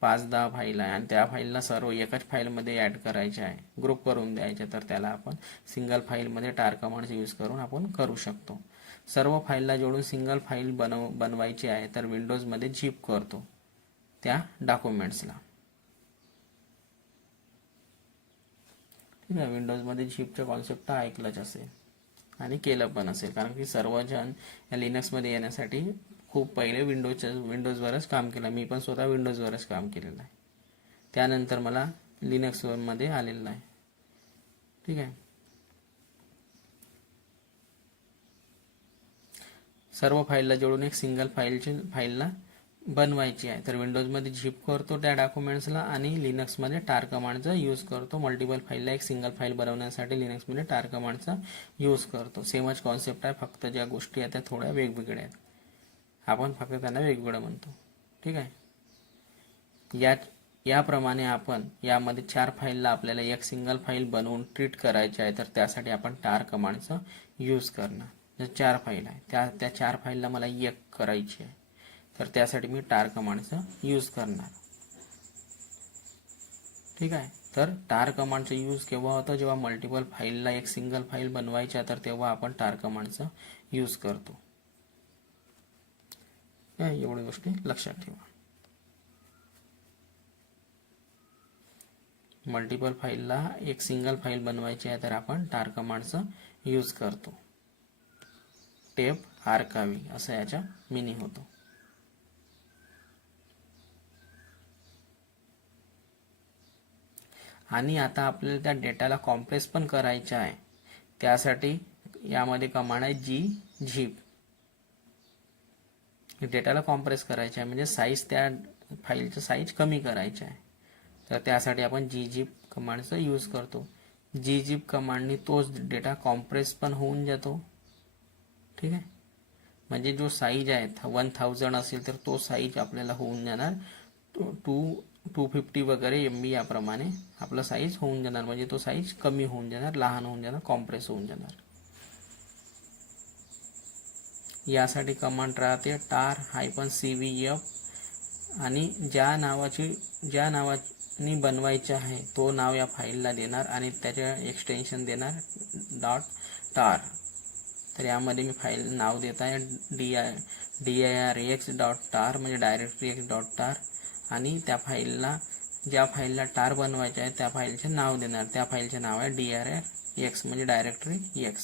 5-10 फाईल आहे आणि त्या फाईलला सर्व एकाच फाईलमध्ये ॲड करायचे आहे, ग्रुप करून द्यायचे तर त्याला आपण सिंगल फाईलमध्ये टार कमांडचा यूज करून आपण करू शकतो. सर्व फाईलला जोडून सिंगल फाईल बनवायची आहे तर विंडोजमध्ये झिप करतो त्या डॉक्युमेंट्सला. ठीक आहे. विंडोजमध्ये झिपचा कॉन्सेप्ट ऐकलंच असेल आणि केलं पण असेल कारण की सर्वजण या लिनक्समध्ये येण्यासाठी खूप पहिले विंडोजवरच काम केलं. मी पण स्वतः विंडोजवरच काम केलेलं आहे, त्यानंतर मला लिनक्समध्ये आलेलं आहे. ठीक आहे. सर्व फाईलला जोडून एक सिंगल फाईलला बनवायची आहे तर विंडोजमध्ये झिप करतो त्या डॉक्युमेंट्सला आणि लिनक्समध्ये टार कमांडचा यूज करतो. मल्टिपल फाईलला एक सिंगल फाईल बनवण्यासाठी लिनक्समध्ये टार कमांडचा यूज करतो. सेमच कॉन्सेप्ट आहे, फक्त ज्या गोष्टी आहेत त्या थोड्या वेगवेगळ्या आहेत. आपण फक्त त्यांना वेगवेगळं म्हणतो. ठीक आहे. याप्रमाणे आपण यामध्ये 4 फाईलला आपल्याला एक सिंगल फाईल बनवून ट्रीट करायची आहे तर त्यासाठी आपण टार कमांडचा यूज करणार. जर 4 फाईल आहे त्या 4 फाईलला मला एक करायची आहे तर त्यासाठी मी टार कमांडचा यूज करणार. ठीक आहे. तर टार कमांडचा यूज केव्हा होतं, जेव्हा मल्टिपल फाईलला एक सिंगल फाईल बनवायची आहे तर तेव्हा आपण टार कमांडचा यूज करतो. एवढी गोष्टी लक्षात ठेवा. मल्टिपल फाईलला एक सिंगल फाईल बनवायची आहे तर आपण टार कमांडचा यूज करतो. टेप आर्कावी असं याचा मिनिंग होतो. आणि आता आपल्याला त्या डेटाला कॉम्प्रेस पण करायचं आहे. त्यासाठी यामध्ये कमांड आहे gzip. डेटाला कॉम्प्रेस करायचं आहे म्हणजे साईज, त्या फाईलचं साईज कमी करायचं आहे तर त्यासाठी आपण gzip कमांडचा यूज करतो. gzip कमांडनी तोच डेटा कॉम्प्रेस पण होऊन जातो. ठीक आहे. म्हणजे जो साईज आहे 1000 असेल तर तो साईज आपल्याला होऊन जाणार 250 वगैरे MB याप्रमाणे आपला साईज होऊन जाणार. म्हणजे तो साईज कमी होऊन जाणार, लहान होऊन जाणार, कॉम्प्रेस होऊन जाणार. यासाठी कमांड राहते tar-cvf आणि ज्या नावाने बनवायचे आहे तो नाव या फाईलला देणार आणि त्याचे एक्सटेन्शन देणार .tar. तर यामध्ये मी फाईल नाव देत आहे dirx.tar म्हणजे directoryx.tar आणि त्या फाईलला, ज्या फाईलला टार बनवायचे आहे त्या फाईलचे नाव देणार. त्या फाईलचे नाव आहे dirx म्हणजे डायरेक्टरी x.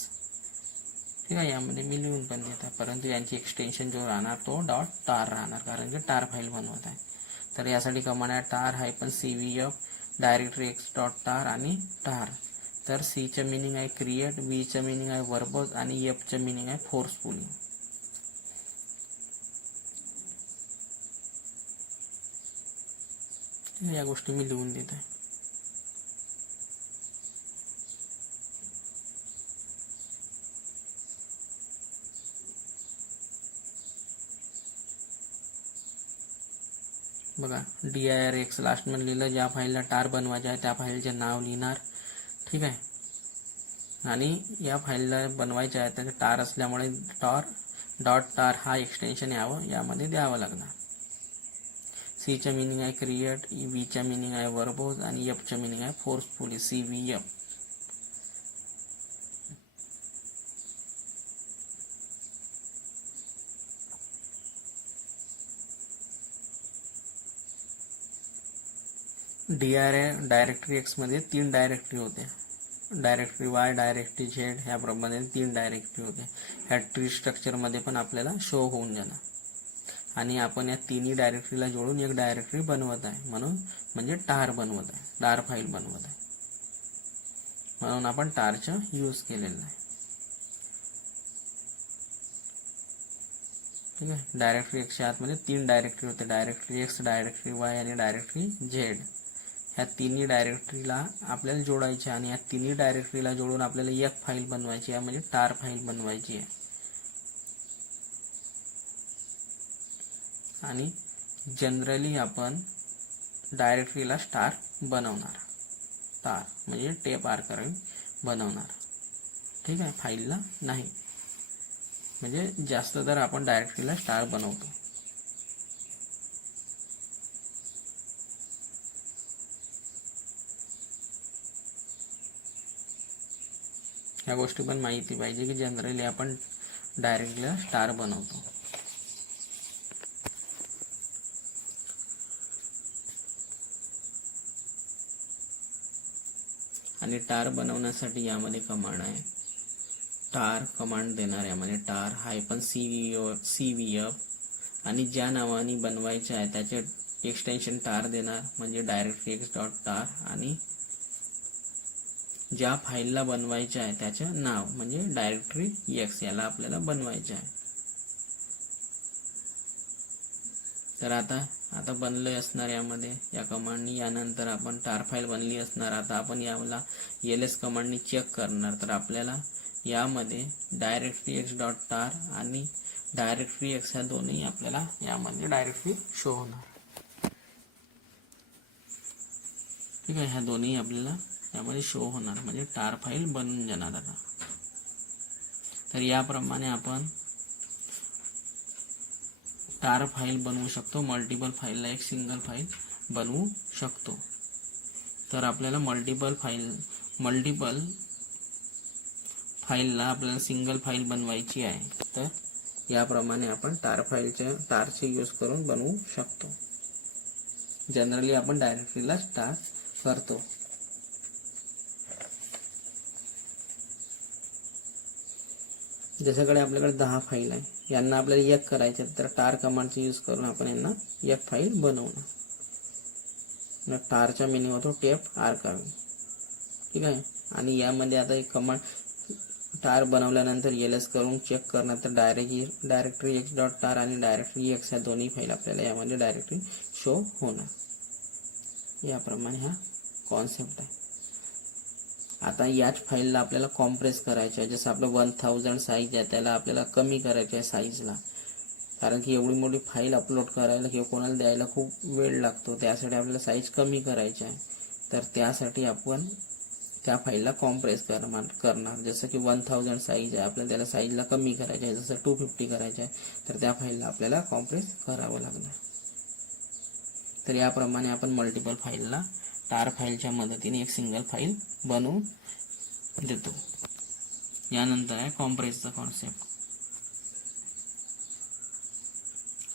ठीक आहे. यामध्ये मी लिहून पण देत आहे, परंतु यांची एक्सटेन्शन जो राहणार तो .tar राहणार कारण की टार फाईल बनवत आहे. तर यासाठी कमांड आहे tar-cvf directoryx.tar आणि tar. तर C चं मिनिंग आहे क्रिएट, V चं मिनिंग आहे वर्बोज आणि F चं मिनिंग आहे फोर्सफुली. या गोष्टी मी लिहून देत आहे. बघा dirx लास्ट मध्ये लिहिलं, ज्या फाईलला टार बनवायचे आहे त्या फाईलचे नाव लिहिणार. ठीक आहे. आणि या फाईलला बनवायचे आहे त्याचे टार असल्यामुळे .tar हा एक्सटेन्शन यामध्ये द्यावं लागणार. C चं मिनिंग आहे क्रिएट, V चं मिनिंग आहे वर्बोज आणि F चं मिनिंग आहे फोर्सफुली CVF. डायरेक्टरी एक्स मध्ये 3 डायरेक्टरी होते, डायरेक्टरी Y, डायरेक्टरी Z, ह्याप्रमाणे 3 डायरेक्टरी होते. ह्या ट्री स्ट्रक्चर मध्ये पण आपल्याला शो होऊन जाणार आणि आपण या तिन्ही डायरेक्टरीला जोडून एक डायरेक्टरी बनवत आहे म्हणून, म्हणजे टार बनवत आहे, टार फाईल बनवत आहे म्हणून आपण टारचा यूज केलेला आहे. ठीक आहे. डायरेक्टरी एक्सच्या आतमध्ये 3 डायरेक्टरी होते, डायरेक्टरी एक्स, डायरेक्टरी Y आणि डायरेक्टरी Z. ह्या तिन्ही डायरेक्टरीला आपल्याला जोडायचे आणि या तिन्ही डायरेक्टरीला जोडून आपल्याला एक फाईल बनवायची आहे म्हणजे टार फाईल बनवायची आहे. आणि जनरली आपण डायरेक्टरीला स्टार बनवणार, टार म्हणजे टेप आर्काइव बनवणार. ठीक आहे. फाईलला नाही, म्हणजे जास्त तर आपण डायरेक्टरीला स्टार बनवतो. ह्या गोष्टी पण माहिती पाहिजे की जनरली आपण डायरेक्टली स्टार बनवतो. आणि टार बनवण्यासाठी यामध्ये कमांड आहे टार कमांड देणार, यामध्ये tar-cvf आणि ज्या नावाने बनवायचे आहे त्याचे एक्सटेन्शन टार देणार म्हणजे directoryx.tar आणि ज्या फाईलला बनवायचे आहे त्याचे नाव म्हणजे डायरेक्टरी एक्स, याला आपल्याला बनवायचे आहे. तर आता बनले असणार यामध्ये या कमांडनी. यानंतर आपण टार फाईल बनली असणार. आता आपण याला ls कमांडनी चेक करणार. तर आपल्याला यामध्ये डायरेक्टरी एक्स डॉट टार आणि डायरेक्टरी एक्स ह्या दोन्ही आपल्याला यामध्ये डायरेक्टरी शो होणार. ठीक आहे, ह्या दोन्ही आपल्याला यामध्ये शो होणार, म्हणजे टार फाईल बनून जाणार. आता तर याप्रमाणे आपण टार फाईल बनवू शकतो. मल्टिपल फाईलला एक सिंगल फाईल बनवू शकतो. तर आपल्याला मल्टिपल फाईलला आपल्याला सिंगल फाईल बनवायची आहे. तर याप्रमाणे आपण टारचे यूज करून बनवू शकतो. जनरली आपण डायरेक्टरीला टार करतो. जशाकडे आपल्याकडे 10 फाईल आहे, यांना आपल्याला एक करायचे, तर टार कमांडचा यूज करून आपण यांना एक फाईल बनवणार. टारचा मिनिंग होतो टेप आर्काइव्ह. ठीक आहे, आणि यामध्ये आता एक कमांड टार बनवल्यानंतर ls करून चेक करणार. तर डायरेक्टरी एक्स डॉट टार आणि डायरेक्टरी एक्स ह्या दोन्ही फाईल आपल्याला यामध्ये डायरेक्टरी शो होणार. याप्रमाणे हा कॉन्सेप्ट आहे. आता याच फाईलला आपल्याला कॉम्प्रेस करायचं आहे. जसं आपलं 1000 साईज आहे, त्याला आपल्याला कमी करायचं आहे साईजला, कारण की एवढी मोठी फाईल अपलोड करायला किंवा कोणाला द्यायला खूप वेळ लागतो. त्यासाठी आपल्याला साईज कमी करायची आहे. तर त्यासाठी आपण त्या फाईलला कॉम्प्रेस करणार. जसं की 1000 साईज आहे, आपल्याला त्याला साईजला कमी करायचं आहे, जसं 250 करायचं आहे, तर त्या फाईलला आपल्याला कॉम्प्रेस करावं लागणार. तर याप्रमाणे आपण मल्टिपल फाईलला टार फाईलच्या मदतीने एक सिंगल फाईल बनवून देतो. यानंतर आहे कॉम्प्रेसचा कॉन्सेप्ट.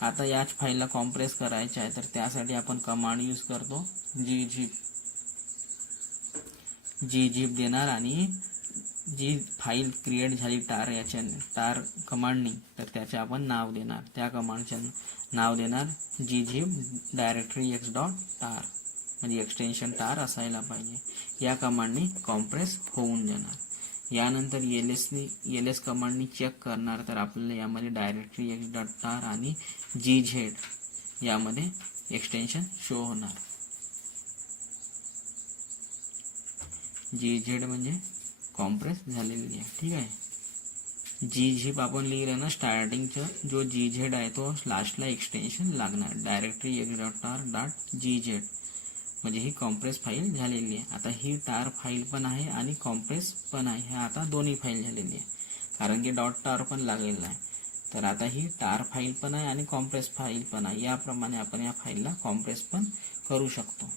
आता याच फाईलला कॉम्प्रेस करायचे आहे, तर त्यासाठी आपण कमांड यूज करतो gzip देणार आणि जी फाईल क्रिएट झाली टार कमांडनी, तर त्याचे आपण नाव देणार. त्या कमांडचे नाव देणार gzip डायरेक्टरी एक्स डॉट टार, म्हणजे एक्सटेन्शन टार असायला पाहिजे. या कमांडनी कॉम्प्रेस होऊन जाणार. यानंतर ls कमांडनी चेक करणार. तर आपल्याला यामध्ये डायरेक्टरी एक्स डॉट टार आणि gz यामध्ये एक्सटेन्शन शो होणार. gz म्हणजे कॉम्प्रेस झालेली आहे. ठीक आहे, gzip आपण लिहिलं ना, स्टार्टिंगचा जो gz आहे तो लास्टला एक्सटेन्शन लागणार. डायरेक्टरी एक्स डॉट टार डॉट gz म्हणजे ही कॉम्प्रेस फाईल झालेली आहे. आता ही टार फाईल पण आहे आणि कॉम्प्रेस पण आहे. ह्या आता दोन्ही फाईल झालेली आहे, कारण की डॉट टार पण लागलेला आहे. तर आता ही टार फाईल पण आहे आणि कॉम्प्रेस फाईल पण आहे. याप्रमाणे आपण या फाईलला कॉम्प्रेस पण करू शकतो.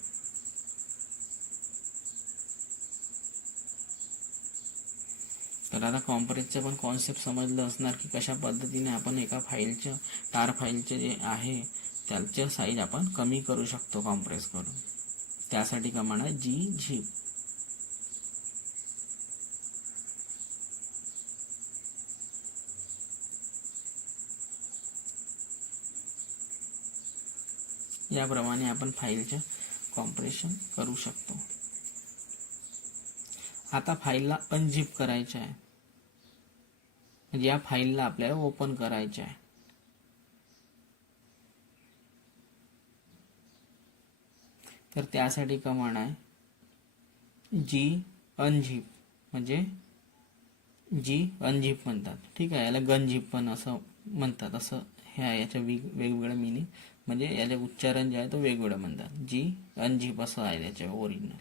तर आता कॉम्प्रेसचं पण कॉन्सेप्ट समजलं असणार की कशा पद्धतीने आपण एका फाईलचं टार फाईलचे जे आहे त्याचं साईज आपण कमी करू शकतो कॉम्प्रेस करून. त्यासाठी कमांड आहे gzip. याप्रमाणे आपण फाईलचं कॉम्प्रेशन करू शकतो. आता फाईलला अनझिप करायचं आहे, म्हणजे या फाईलला आपल्याला ओपन करायचं आहे. तर त्यासाठी कमांड आहे gunzip, म्हणजे gunzip म्हणतात. ठीक आहे, याला गनझिप पण असं म्हणतात. असं याच्या वेगवेगळ्या मिनिंग, म्हणजे याचे उच्चारण जे आहे तो वेगवेगळं म्हणतात. gunzip असं आहे त्याचे ओरिजिनल.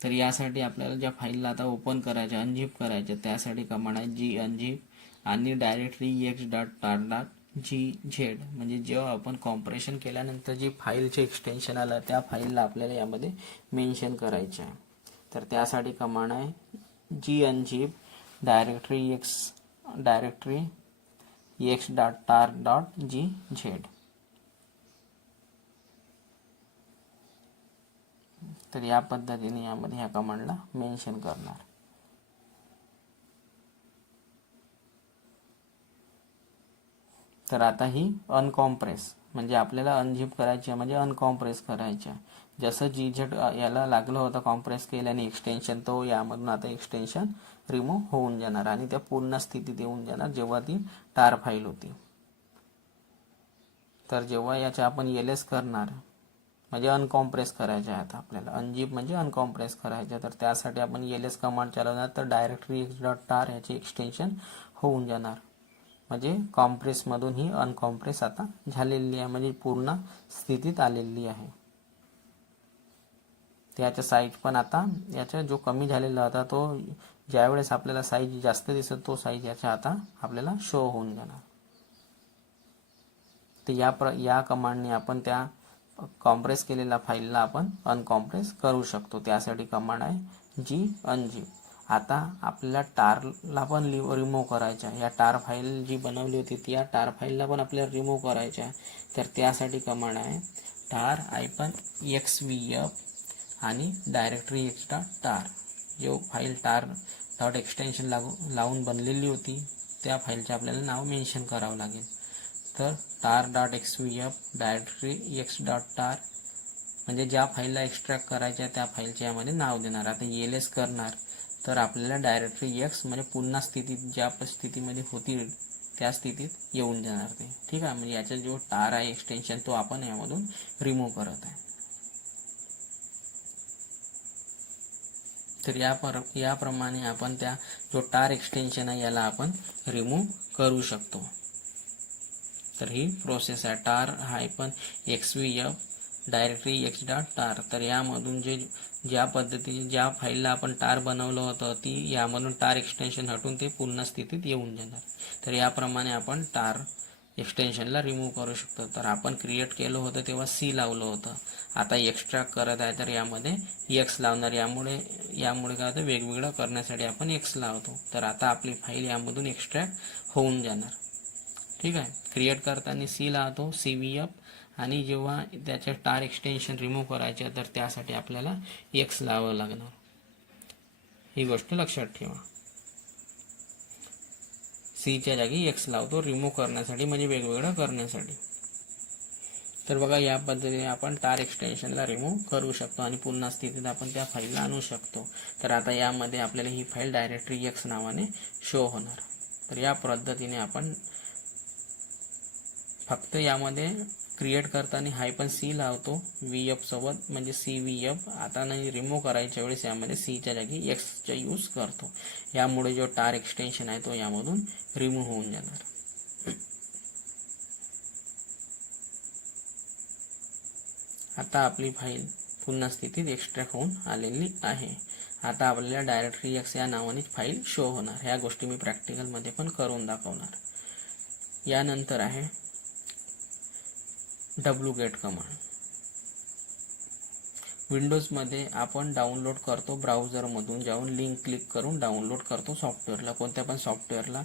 तर यासाठी आपल्याला ज्या फाईलला आता ओपन करायचं, अनझिप करायचं, त्यासाठी कमांड आहे gunzip आणि डायरेक्टरी एक्स डॉट टार डॉट gz, म्हणजे जेव्हा आपण कॉम्प्रेशन केल्यानंतर जी फाईलचे एक्सटेन्शन आलं त्या फाईलला आपल्याला यामध्ये मेन्शन करायचं आहे. तर त्यासाठी कमांड आहे gunzip डायरेक्टरी एक्स डॉट टार डॉट gz. तर या पद्धतीने यामध्ये ह्या कमांडला मेन्शन करणार. तर आता ही अनकॉम्प्रेस, म्हणजे आपल्याला अनझिप करायची आहे, म्हणजे अनकॉम्प्रेस करायची आहे. जसं gz याला लागलं होतं कॉम्प्रेस केल्याने एक्सटेन्शन, तो यामधून आता एक्सटेन्शन रिमूव्ह होऊन जाणार आणि त्या पूर्ण स्थितीत येऊन जाणार जेव्हा ती टार फाईल होती. तर जेव्हा याचे आपण ls करणार म्हणजे अनकॉम्प्रेस करायचे आहे, आता आपल्याला अनझिप म्हणजे अनकॉम्प्रेस करायचे, तर त्यासाठी आपण ls कमांड चालवणार. तर डायरेक्टरी x.tar याचे एक्सटेन्शन होऊन जाणार, म्हणजे कॉम्प्रेसमधून ही अनकॉम्प्रेस आता झालेली आहे, म्हणजे पूर्ण स्थितीत आलेली आहे. त्याचा साईज पण आता याचा जो कमी झालेला होता तो ज्यावेळेस आपल्याला साईज जास्त दिसत तो साईज याचा आता आपल्याला शो होऊन जाणार. तर या कमांडने आपण त्या कॉम्प्रेस केलेल्या फाईलला आपण अनकॉम्प्रेस करू शकतो. त्यासाठी कमांड आहे जी अनझिप. आता आपल्याला टारला पण रिमूव्ह करायचा. या टार फाईल जी बनवली होती ती या टार फाईलला पण आपल्याला रिमूव्ह करायच्या. तर त्यासाठी कमांड आहे टार -xvf आणि डायरेक्टरी x.tar. जो फाईल टार डॉट एक्सटेन्शन लावून बनलेली होती त्या फाईलचे आपल्याला नाव मेन्शन करावं लागेल. तर tar.xvf डायरेक्टरी x.tar म्हणजे ज्या फाईलला एक्स्ट्रॅक्ट करायच्या आहे त्या फाईलचे यामध्ये नाव देणार. आता ls करणार तर आपल्याला डायरेक्टरी x म्हणजे पुन्हा स्थितीत ज्या स्थितीमध्ये होती त्या स्थितीत येऊन जाणार ते. ठीक आहे, म्हणजे याचा जो टार आहे एक्सटेन्शन तो आपण यामधून रिमूव्ह करत आहे. तर याप्रमाणे आपण त्या जो टार एक्सटेन्शन आहे याला आपण रिमूव्ह करू शकतो. तर ही प्रोसेस आहे टार -xvf डायरेक्टरी x.tar. तर यामधून ज्या पद्धतीने ज्या फाईलला आपण टार बनवलं होतं ती यामधून टार एक्सटेन्शन हटून ते पुन्हा स्थितीत येऊन जाणार. तर याप्रमाणे आपण टार एक्सटेन्शनला रिमूव्ह करू शकतो. तर आपण क्रिएट केलं होतं तेव्हा C लावलं होतं, आता एक्स्ट्रॅक्ट करत आहे तर यामध्ये x लावणार. यामुळे काय होतं, वेगवेगळं करण्यासाठी आपण x लावतो. तर आता आपली फाईल यामधून एक्स्ट्रॅक्ट होऊन जाणार. ठीक आहे, क्रिएट करताना C लावतो cvf, आणि जेव्हा त्याचे टार एक्सटेन्शन रिमूव्ह करायचे तर त्यासाठी आपल्याला x लावावं लागणार. ही गोष्ट लक्षात ठेवा. सीच्या जागी x लावतो रिमूव्ह करण्यासाठी, म्हणजे वेगवेगळं करण्यासाठी. तर बघा या पद्धतीने आपण टार एक्सटेन्शनला रिमूव्ह करू शकतो आणि पुन्हा स्थितीत आपण त्या फाईलला आणू शकतो. तर आता यामध्ये आपल्याला ही फाईल डायरेक्टरी x नावाने शो होणार. तर या पद्धतीने आपण फक्त यामध्ये क्रिएट करताना -c लावतो vf सोबत, म्हणजे cvf. आता नाही रिमूव्ह करायच्या वेळेस यामध्ये c च्या जागी x चा यूज करतो. यामुळे जो टार एक्सटेन्शन आहे तो यामधून रिमूव्ह होऊन जाणार. आता आपली फाईल पुन्हा स्थितीत एक्स्ट्रॅक्ट होऊन आलेली आहे. आता आपल्याला डायरेक्टरी x या नावाने फाईल शो होणार. ह्या गोष्टी मी प्रॅक्टिकलमध्ये पण करून दाखवणार. यानंतर आहे wget कमांड. विंडोजमध्ये आपण डाउनलोड करतो, ब्राउझरमधून जाऊन लिंक क्लिक करून डाउनलोड करतो सॉफ्टवेअरला. कोणत्या पण सॉफ्टवेअरला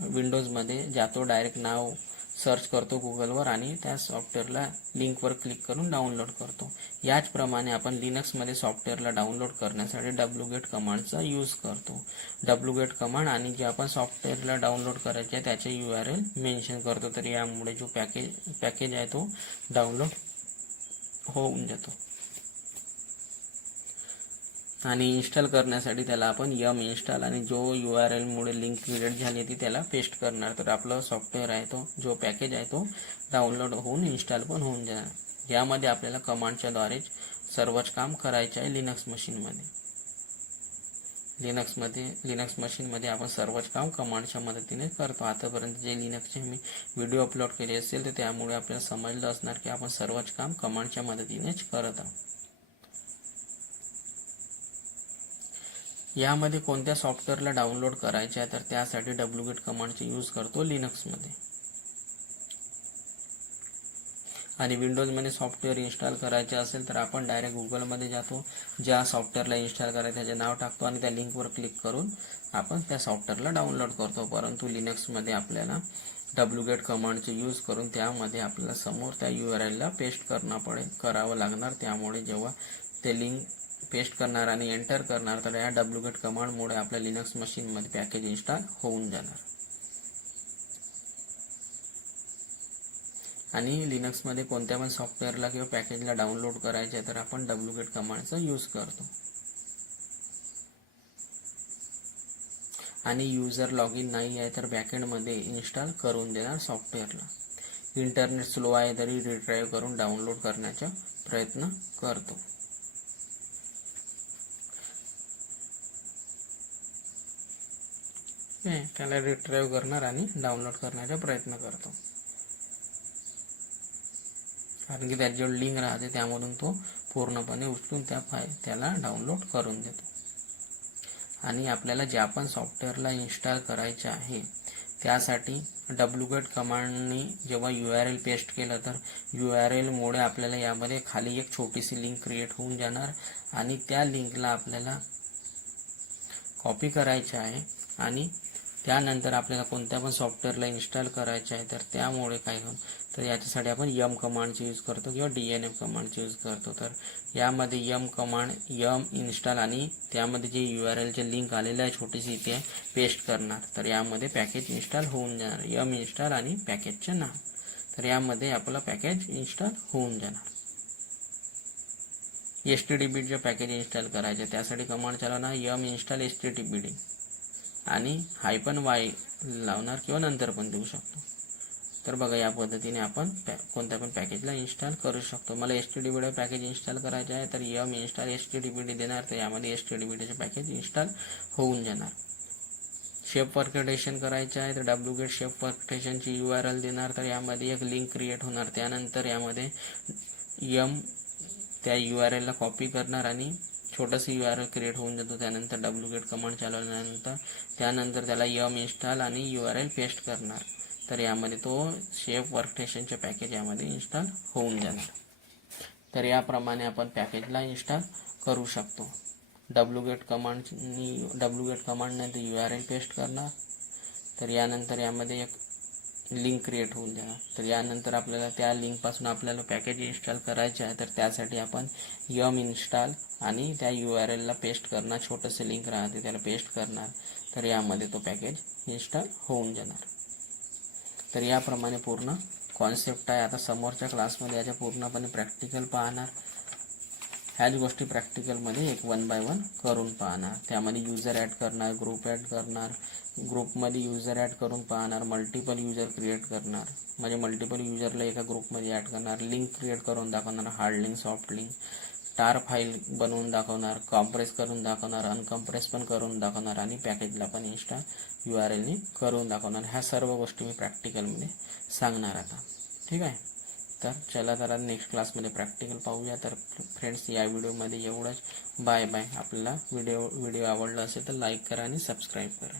विंडोजमध्ये जातो, डायरेक्ट नाव सर्च करतो गुगलवर आणि त्या सॉफ्टवेअरला लिंकवर क्लिक करून डाउनलोड करतो. याचप्रमाणे आपण लिनक्समध्ये सॉफ्टवेअरला डाउनलोड करण्यासाठी wget कमांडचा यूज करतो. wget कमांड आणि जे आपण सॉफ्टवेअरला डाउनलोड करायचे आहे त्याचे URL मेन्शन करतो. तर यामुळे जो पॅकेज आहे तो डाउनलोड होऊन जातो. आणि इन्स्टॉल करण्यासाठी त्याला आपण yum इन्स्टॉल आणि जो URL मुळे लिंक क्रिएट झाली ती त्याला पेस्ट करणार. तर आपलं सॉफ्टवेअर आहे तो जो पॅकेज आहे तो डाउनलोड होऊन इन्स्टॉल पण होऊन जाणार. यामध्ये आपल्याला कमांडच्या द्वारे सर्वच काम करायचे आहे लिनक्स मशीनमध्ये. लिनक्स मशीनमध्ये आपण सर्वच काम कमांडच्या मदतीने करतो. आतापर्यंत जे लिनक्सचे मी व्हिडिओ अपलोड केले असेल तर त्यामुळे आपल्याला समजलं असणार की आपण सर्वच काम कमांडच्या मदतीनेच करत आहोत. यामध्ये कोणत्या सॉफ्टवेअरला डाउनलोड करायचे आहे तर त्यासाठी wget कमांडचे यूज करतो लिनक्समध्ये. आणि विंडोजमध्ये सॉफ्टवेअर इन्स्टॉल करायचे असेल तर आपण डायरेक्ट गुगलमध्ये जातो, ज्या सॉफ्टवेअरला इन्स्टॉल करायचं त्याचे नाव टाकतो आणि त्या लिंकवर क्लिक करून आपण त्या सॉफ्टवेअरला डाउनलोड करतो. परंतु लिनक्समध्ये आपल्याला wget कमांडचे यूज करून त्यामध्ये आपल्याला समोर त्या URLला पेस्ट करावं लागणार. त्यामुळे जेव्हा ते लिंक पेस्ट करणार आणि एंटर करणार तर या wget कमांडमुळे आपल्या लिनक्स मशीनमध्ये पॅकेज इन्स्टॉल होऊन जाणार. आणि लिनक्समध्ये कोणत्या पण सॉफ्टवेअरला किंवा पॅकेजला डाउनलोड करायचे तर आपण wget कमांडचा यूज करतो. आणि युजर लॉग इन नाही आहे तर बॅकएंडमध्ये इन्स्टॉल करून देणार सॉफ्टवेअरला. इंटरनेट स्लो आहे तरी रिट्राईव्ह करून डाउनलोड करण्याचा प्रयत्न करतो. त्याला रिट्राईव्ह करणार आणि डाउनलोड करण्याचा प्रयत्न करतो, कारण की त्याच्यावर लिंक राहते, त्यामधून तो पूर्णपणे उचलून त्याला डाउनलोड करून देतो. आणि आपल्याला ज्या पण सॉफ्टवेअरला इन्स्टॉल करायचे आहे त्यासाठी wget कमांडनी जेव्हा URL पेस्ट केलं तर URL मुळे आपल्याला यामध्ये खाली एक छोटीशी लिंक क्रिएट होऊन जाणार आणि त्या लिंकला आपल्याला कॉपी करायचे आहे आणि त्यानंतर आपल्याला कोणत्या पण सॉफ्टवेअरला इन्स्टॉल करायचे आहे तर त्यामुळे काय होईल तर याच्यासाठी आपण यम कमांडची यूज करतो किंवा DNF कमांडची यूज करतो. तर यामध्ये यम कमांड यम इन्स्टॉल आणि त्यामध्ये जे URLचे लिंक आलेलं आहे छोटीशी ते पेस्ट करणार. तर यामध्ये पॅकेज इन्स्टॉल होऊन जाणार, यम इन्स्टॉल आणि पॅकेजचे नाव. तर यामध्ये आपलं पॅकेज इन्स्टॉल होऊन जाणार. HTTPD पॅकेज इन्स्टॉल करायचे त्यासाठी कमांड चालवणार यम इन्स्टॉल HTTPD आणि -y लावणार किंवा नंतर पण देऊ शकतो. तर बघा या पद्धतीने आपण कोणत्या पण पॅकेजला इन्स्टॉल करू शकतो. मला HTTPD पॅकेज इन्स्टॉल करायचे आहे तर यम इन्स्टॉल HTTPD देणार, तर यामध्ये HTTPDचे पॅकेज इन्स्टॉल होऊन जाणार. शेप वर्कस्टेशन करायचे आहे तर wget शेप वर्कस्टेशनची URL देणार, तर यामध्ये एक लिंक क्रिएट होणार. त्यानंतर यामध्ये यम त्या URLला कॉपी करणार आणि छोटंसं URL क्रिएट होऊन जातो. त्यानंतर wget कमांड चालवल्यानंतर त्यानंतर त्याला यम इन्स्टॉल आणि URL पेस्ट करणार. तर यामध्ये तो शेप वर्कस्टेशनचे पॅकेज यामध्ये इन्स्टॉल होऊन जाणार. तर याप्रमाणे आपण पॅकेजला इन्स्टॉल करू शकतो. wget कमांडने URL पेस्ट करणार, तर यानंतर यामध्ये एक लिंक क्रिएट होऊन जाणार. तर यानंतर आपल्याला त्या लिंकपासून आपल्याला पॅकेज इन्स्टॉल करायचे आहे तर त्यासाठी आपण यम इन्स्टॉल आणि त्या URLला पेस्ट करणार, छोटंसं लिंक राहते त्याला पेस्ट करणार. तर यामध्ये तो पॅकेज इन्स्टॉल होऊन जाणार. तर याप्रमाणे पूर्ण कॉन्सेप्ट आहे. आता समोरच्या क्लासमध्ये याच्या पूर्णपणे प्रॅक्टिकल पाहणार. ह्याच गोष्टी प्रॅक्टिकलमध्ये एक 1 बाय 1 करून पाहणार. त्यामध्ये युजर ॲड करणार, ग्रुप ॲड करणार, ग्रुपमध्ये युजर ॲड करून पाहणार, मल्टिपल युजर क्रिएट करणार, म्हणजे मल्टिपल युजरला एका ग्रुपमध्ये ॲड करणार, लिंक क्रिएट करून दाखवणार, हार्ड लिंक, सॉफ्ट लिंक, टार फाईल बनवून दाखवणार, कॉम्प्रेस करून दाखवणार, अनकॉम्प्रेस पण करून दाखवणार आणि पॅकेजला पण इन्स्टॉल URLनी करून दाखवणार. ह्या सर्व गोष्टी मी प्रॅक्टिकलमध्ये सांगणार आता. ठीक आहे. तर चला तर नेक्स्ट क्लासमध्ये प्रॅक्टिकल पाहूया. तर फ्रेंड्स या व्हिडिओमध्ये एवढंच. Bye bye. आपल्याला व्हिडिओ आवडला असेल तर लाईक करा आणि सबस्क्राईब करा.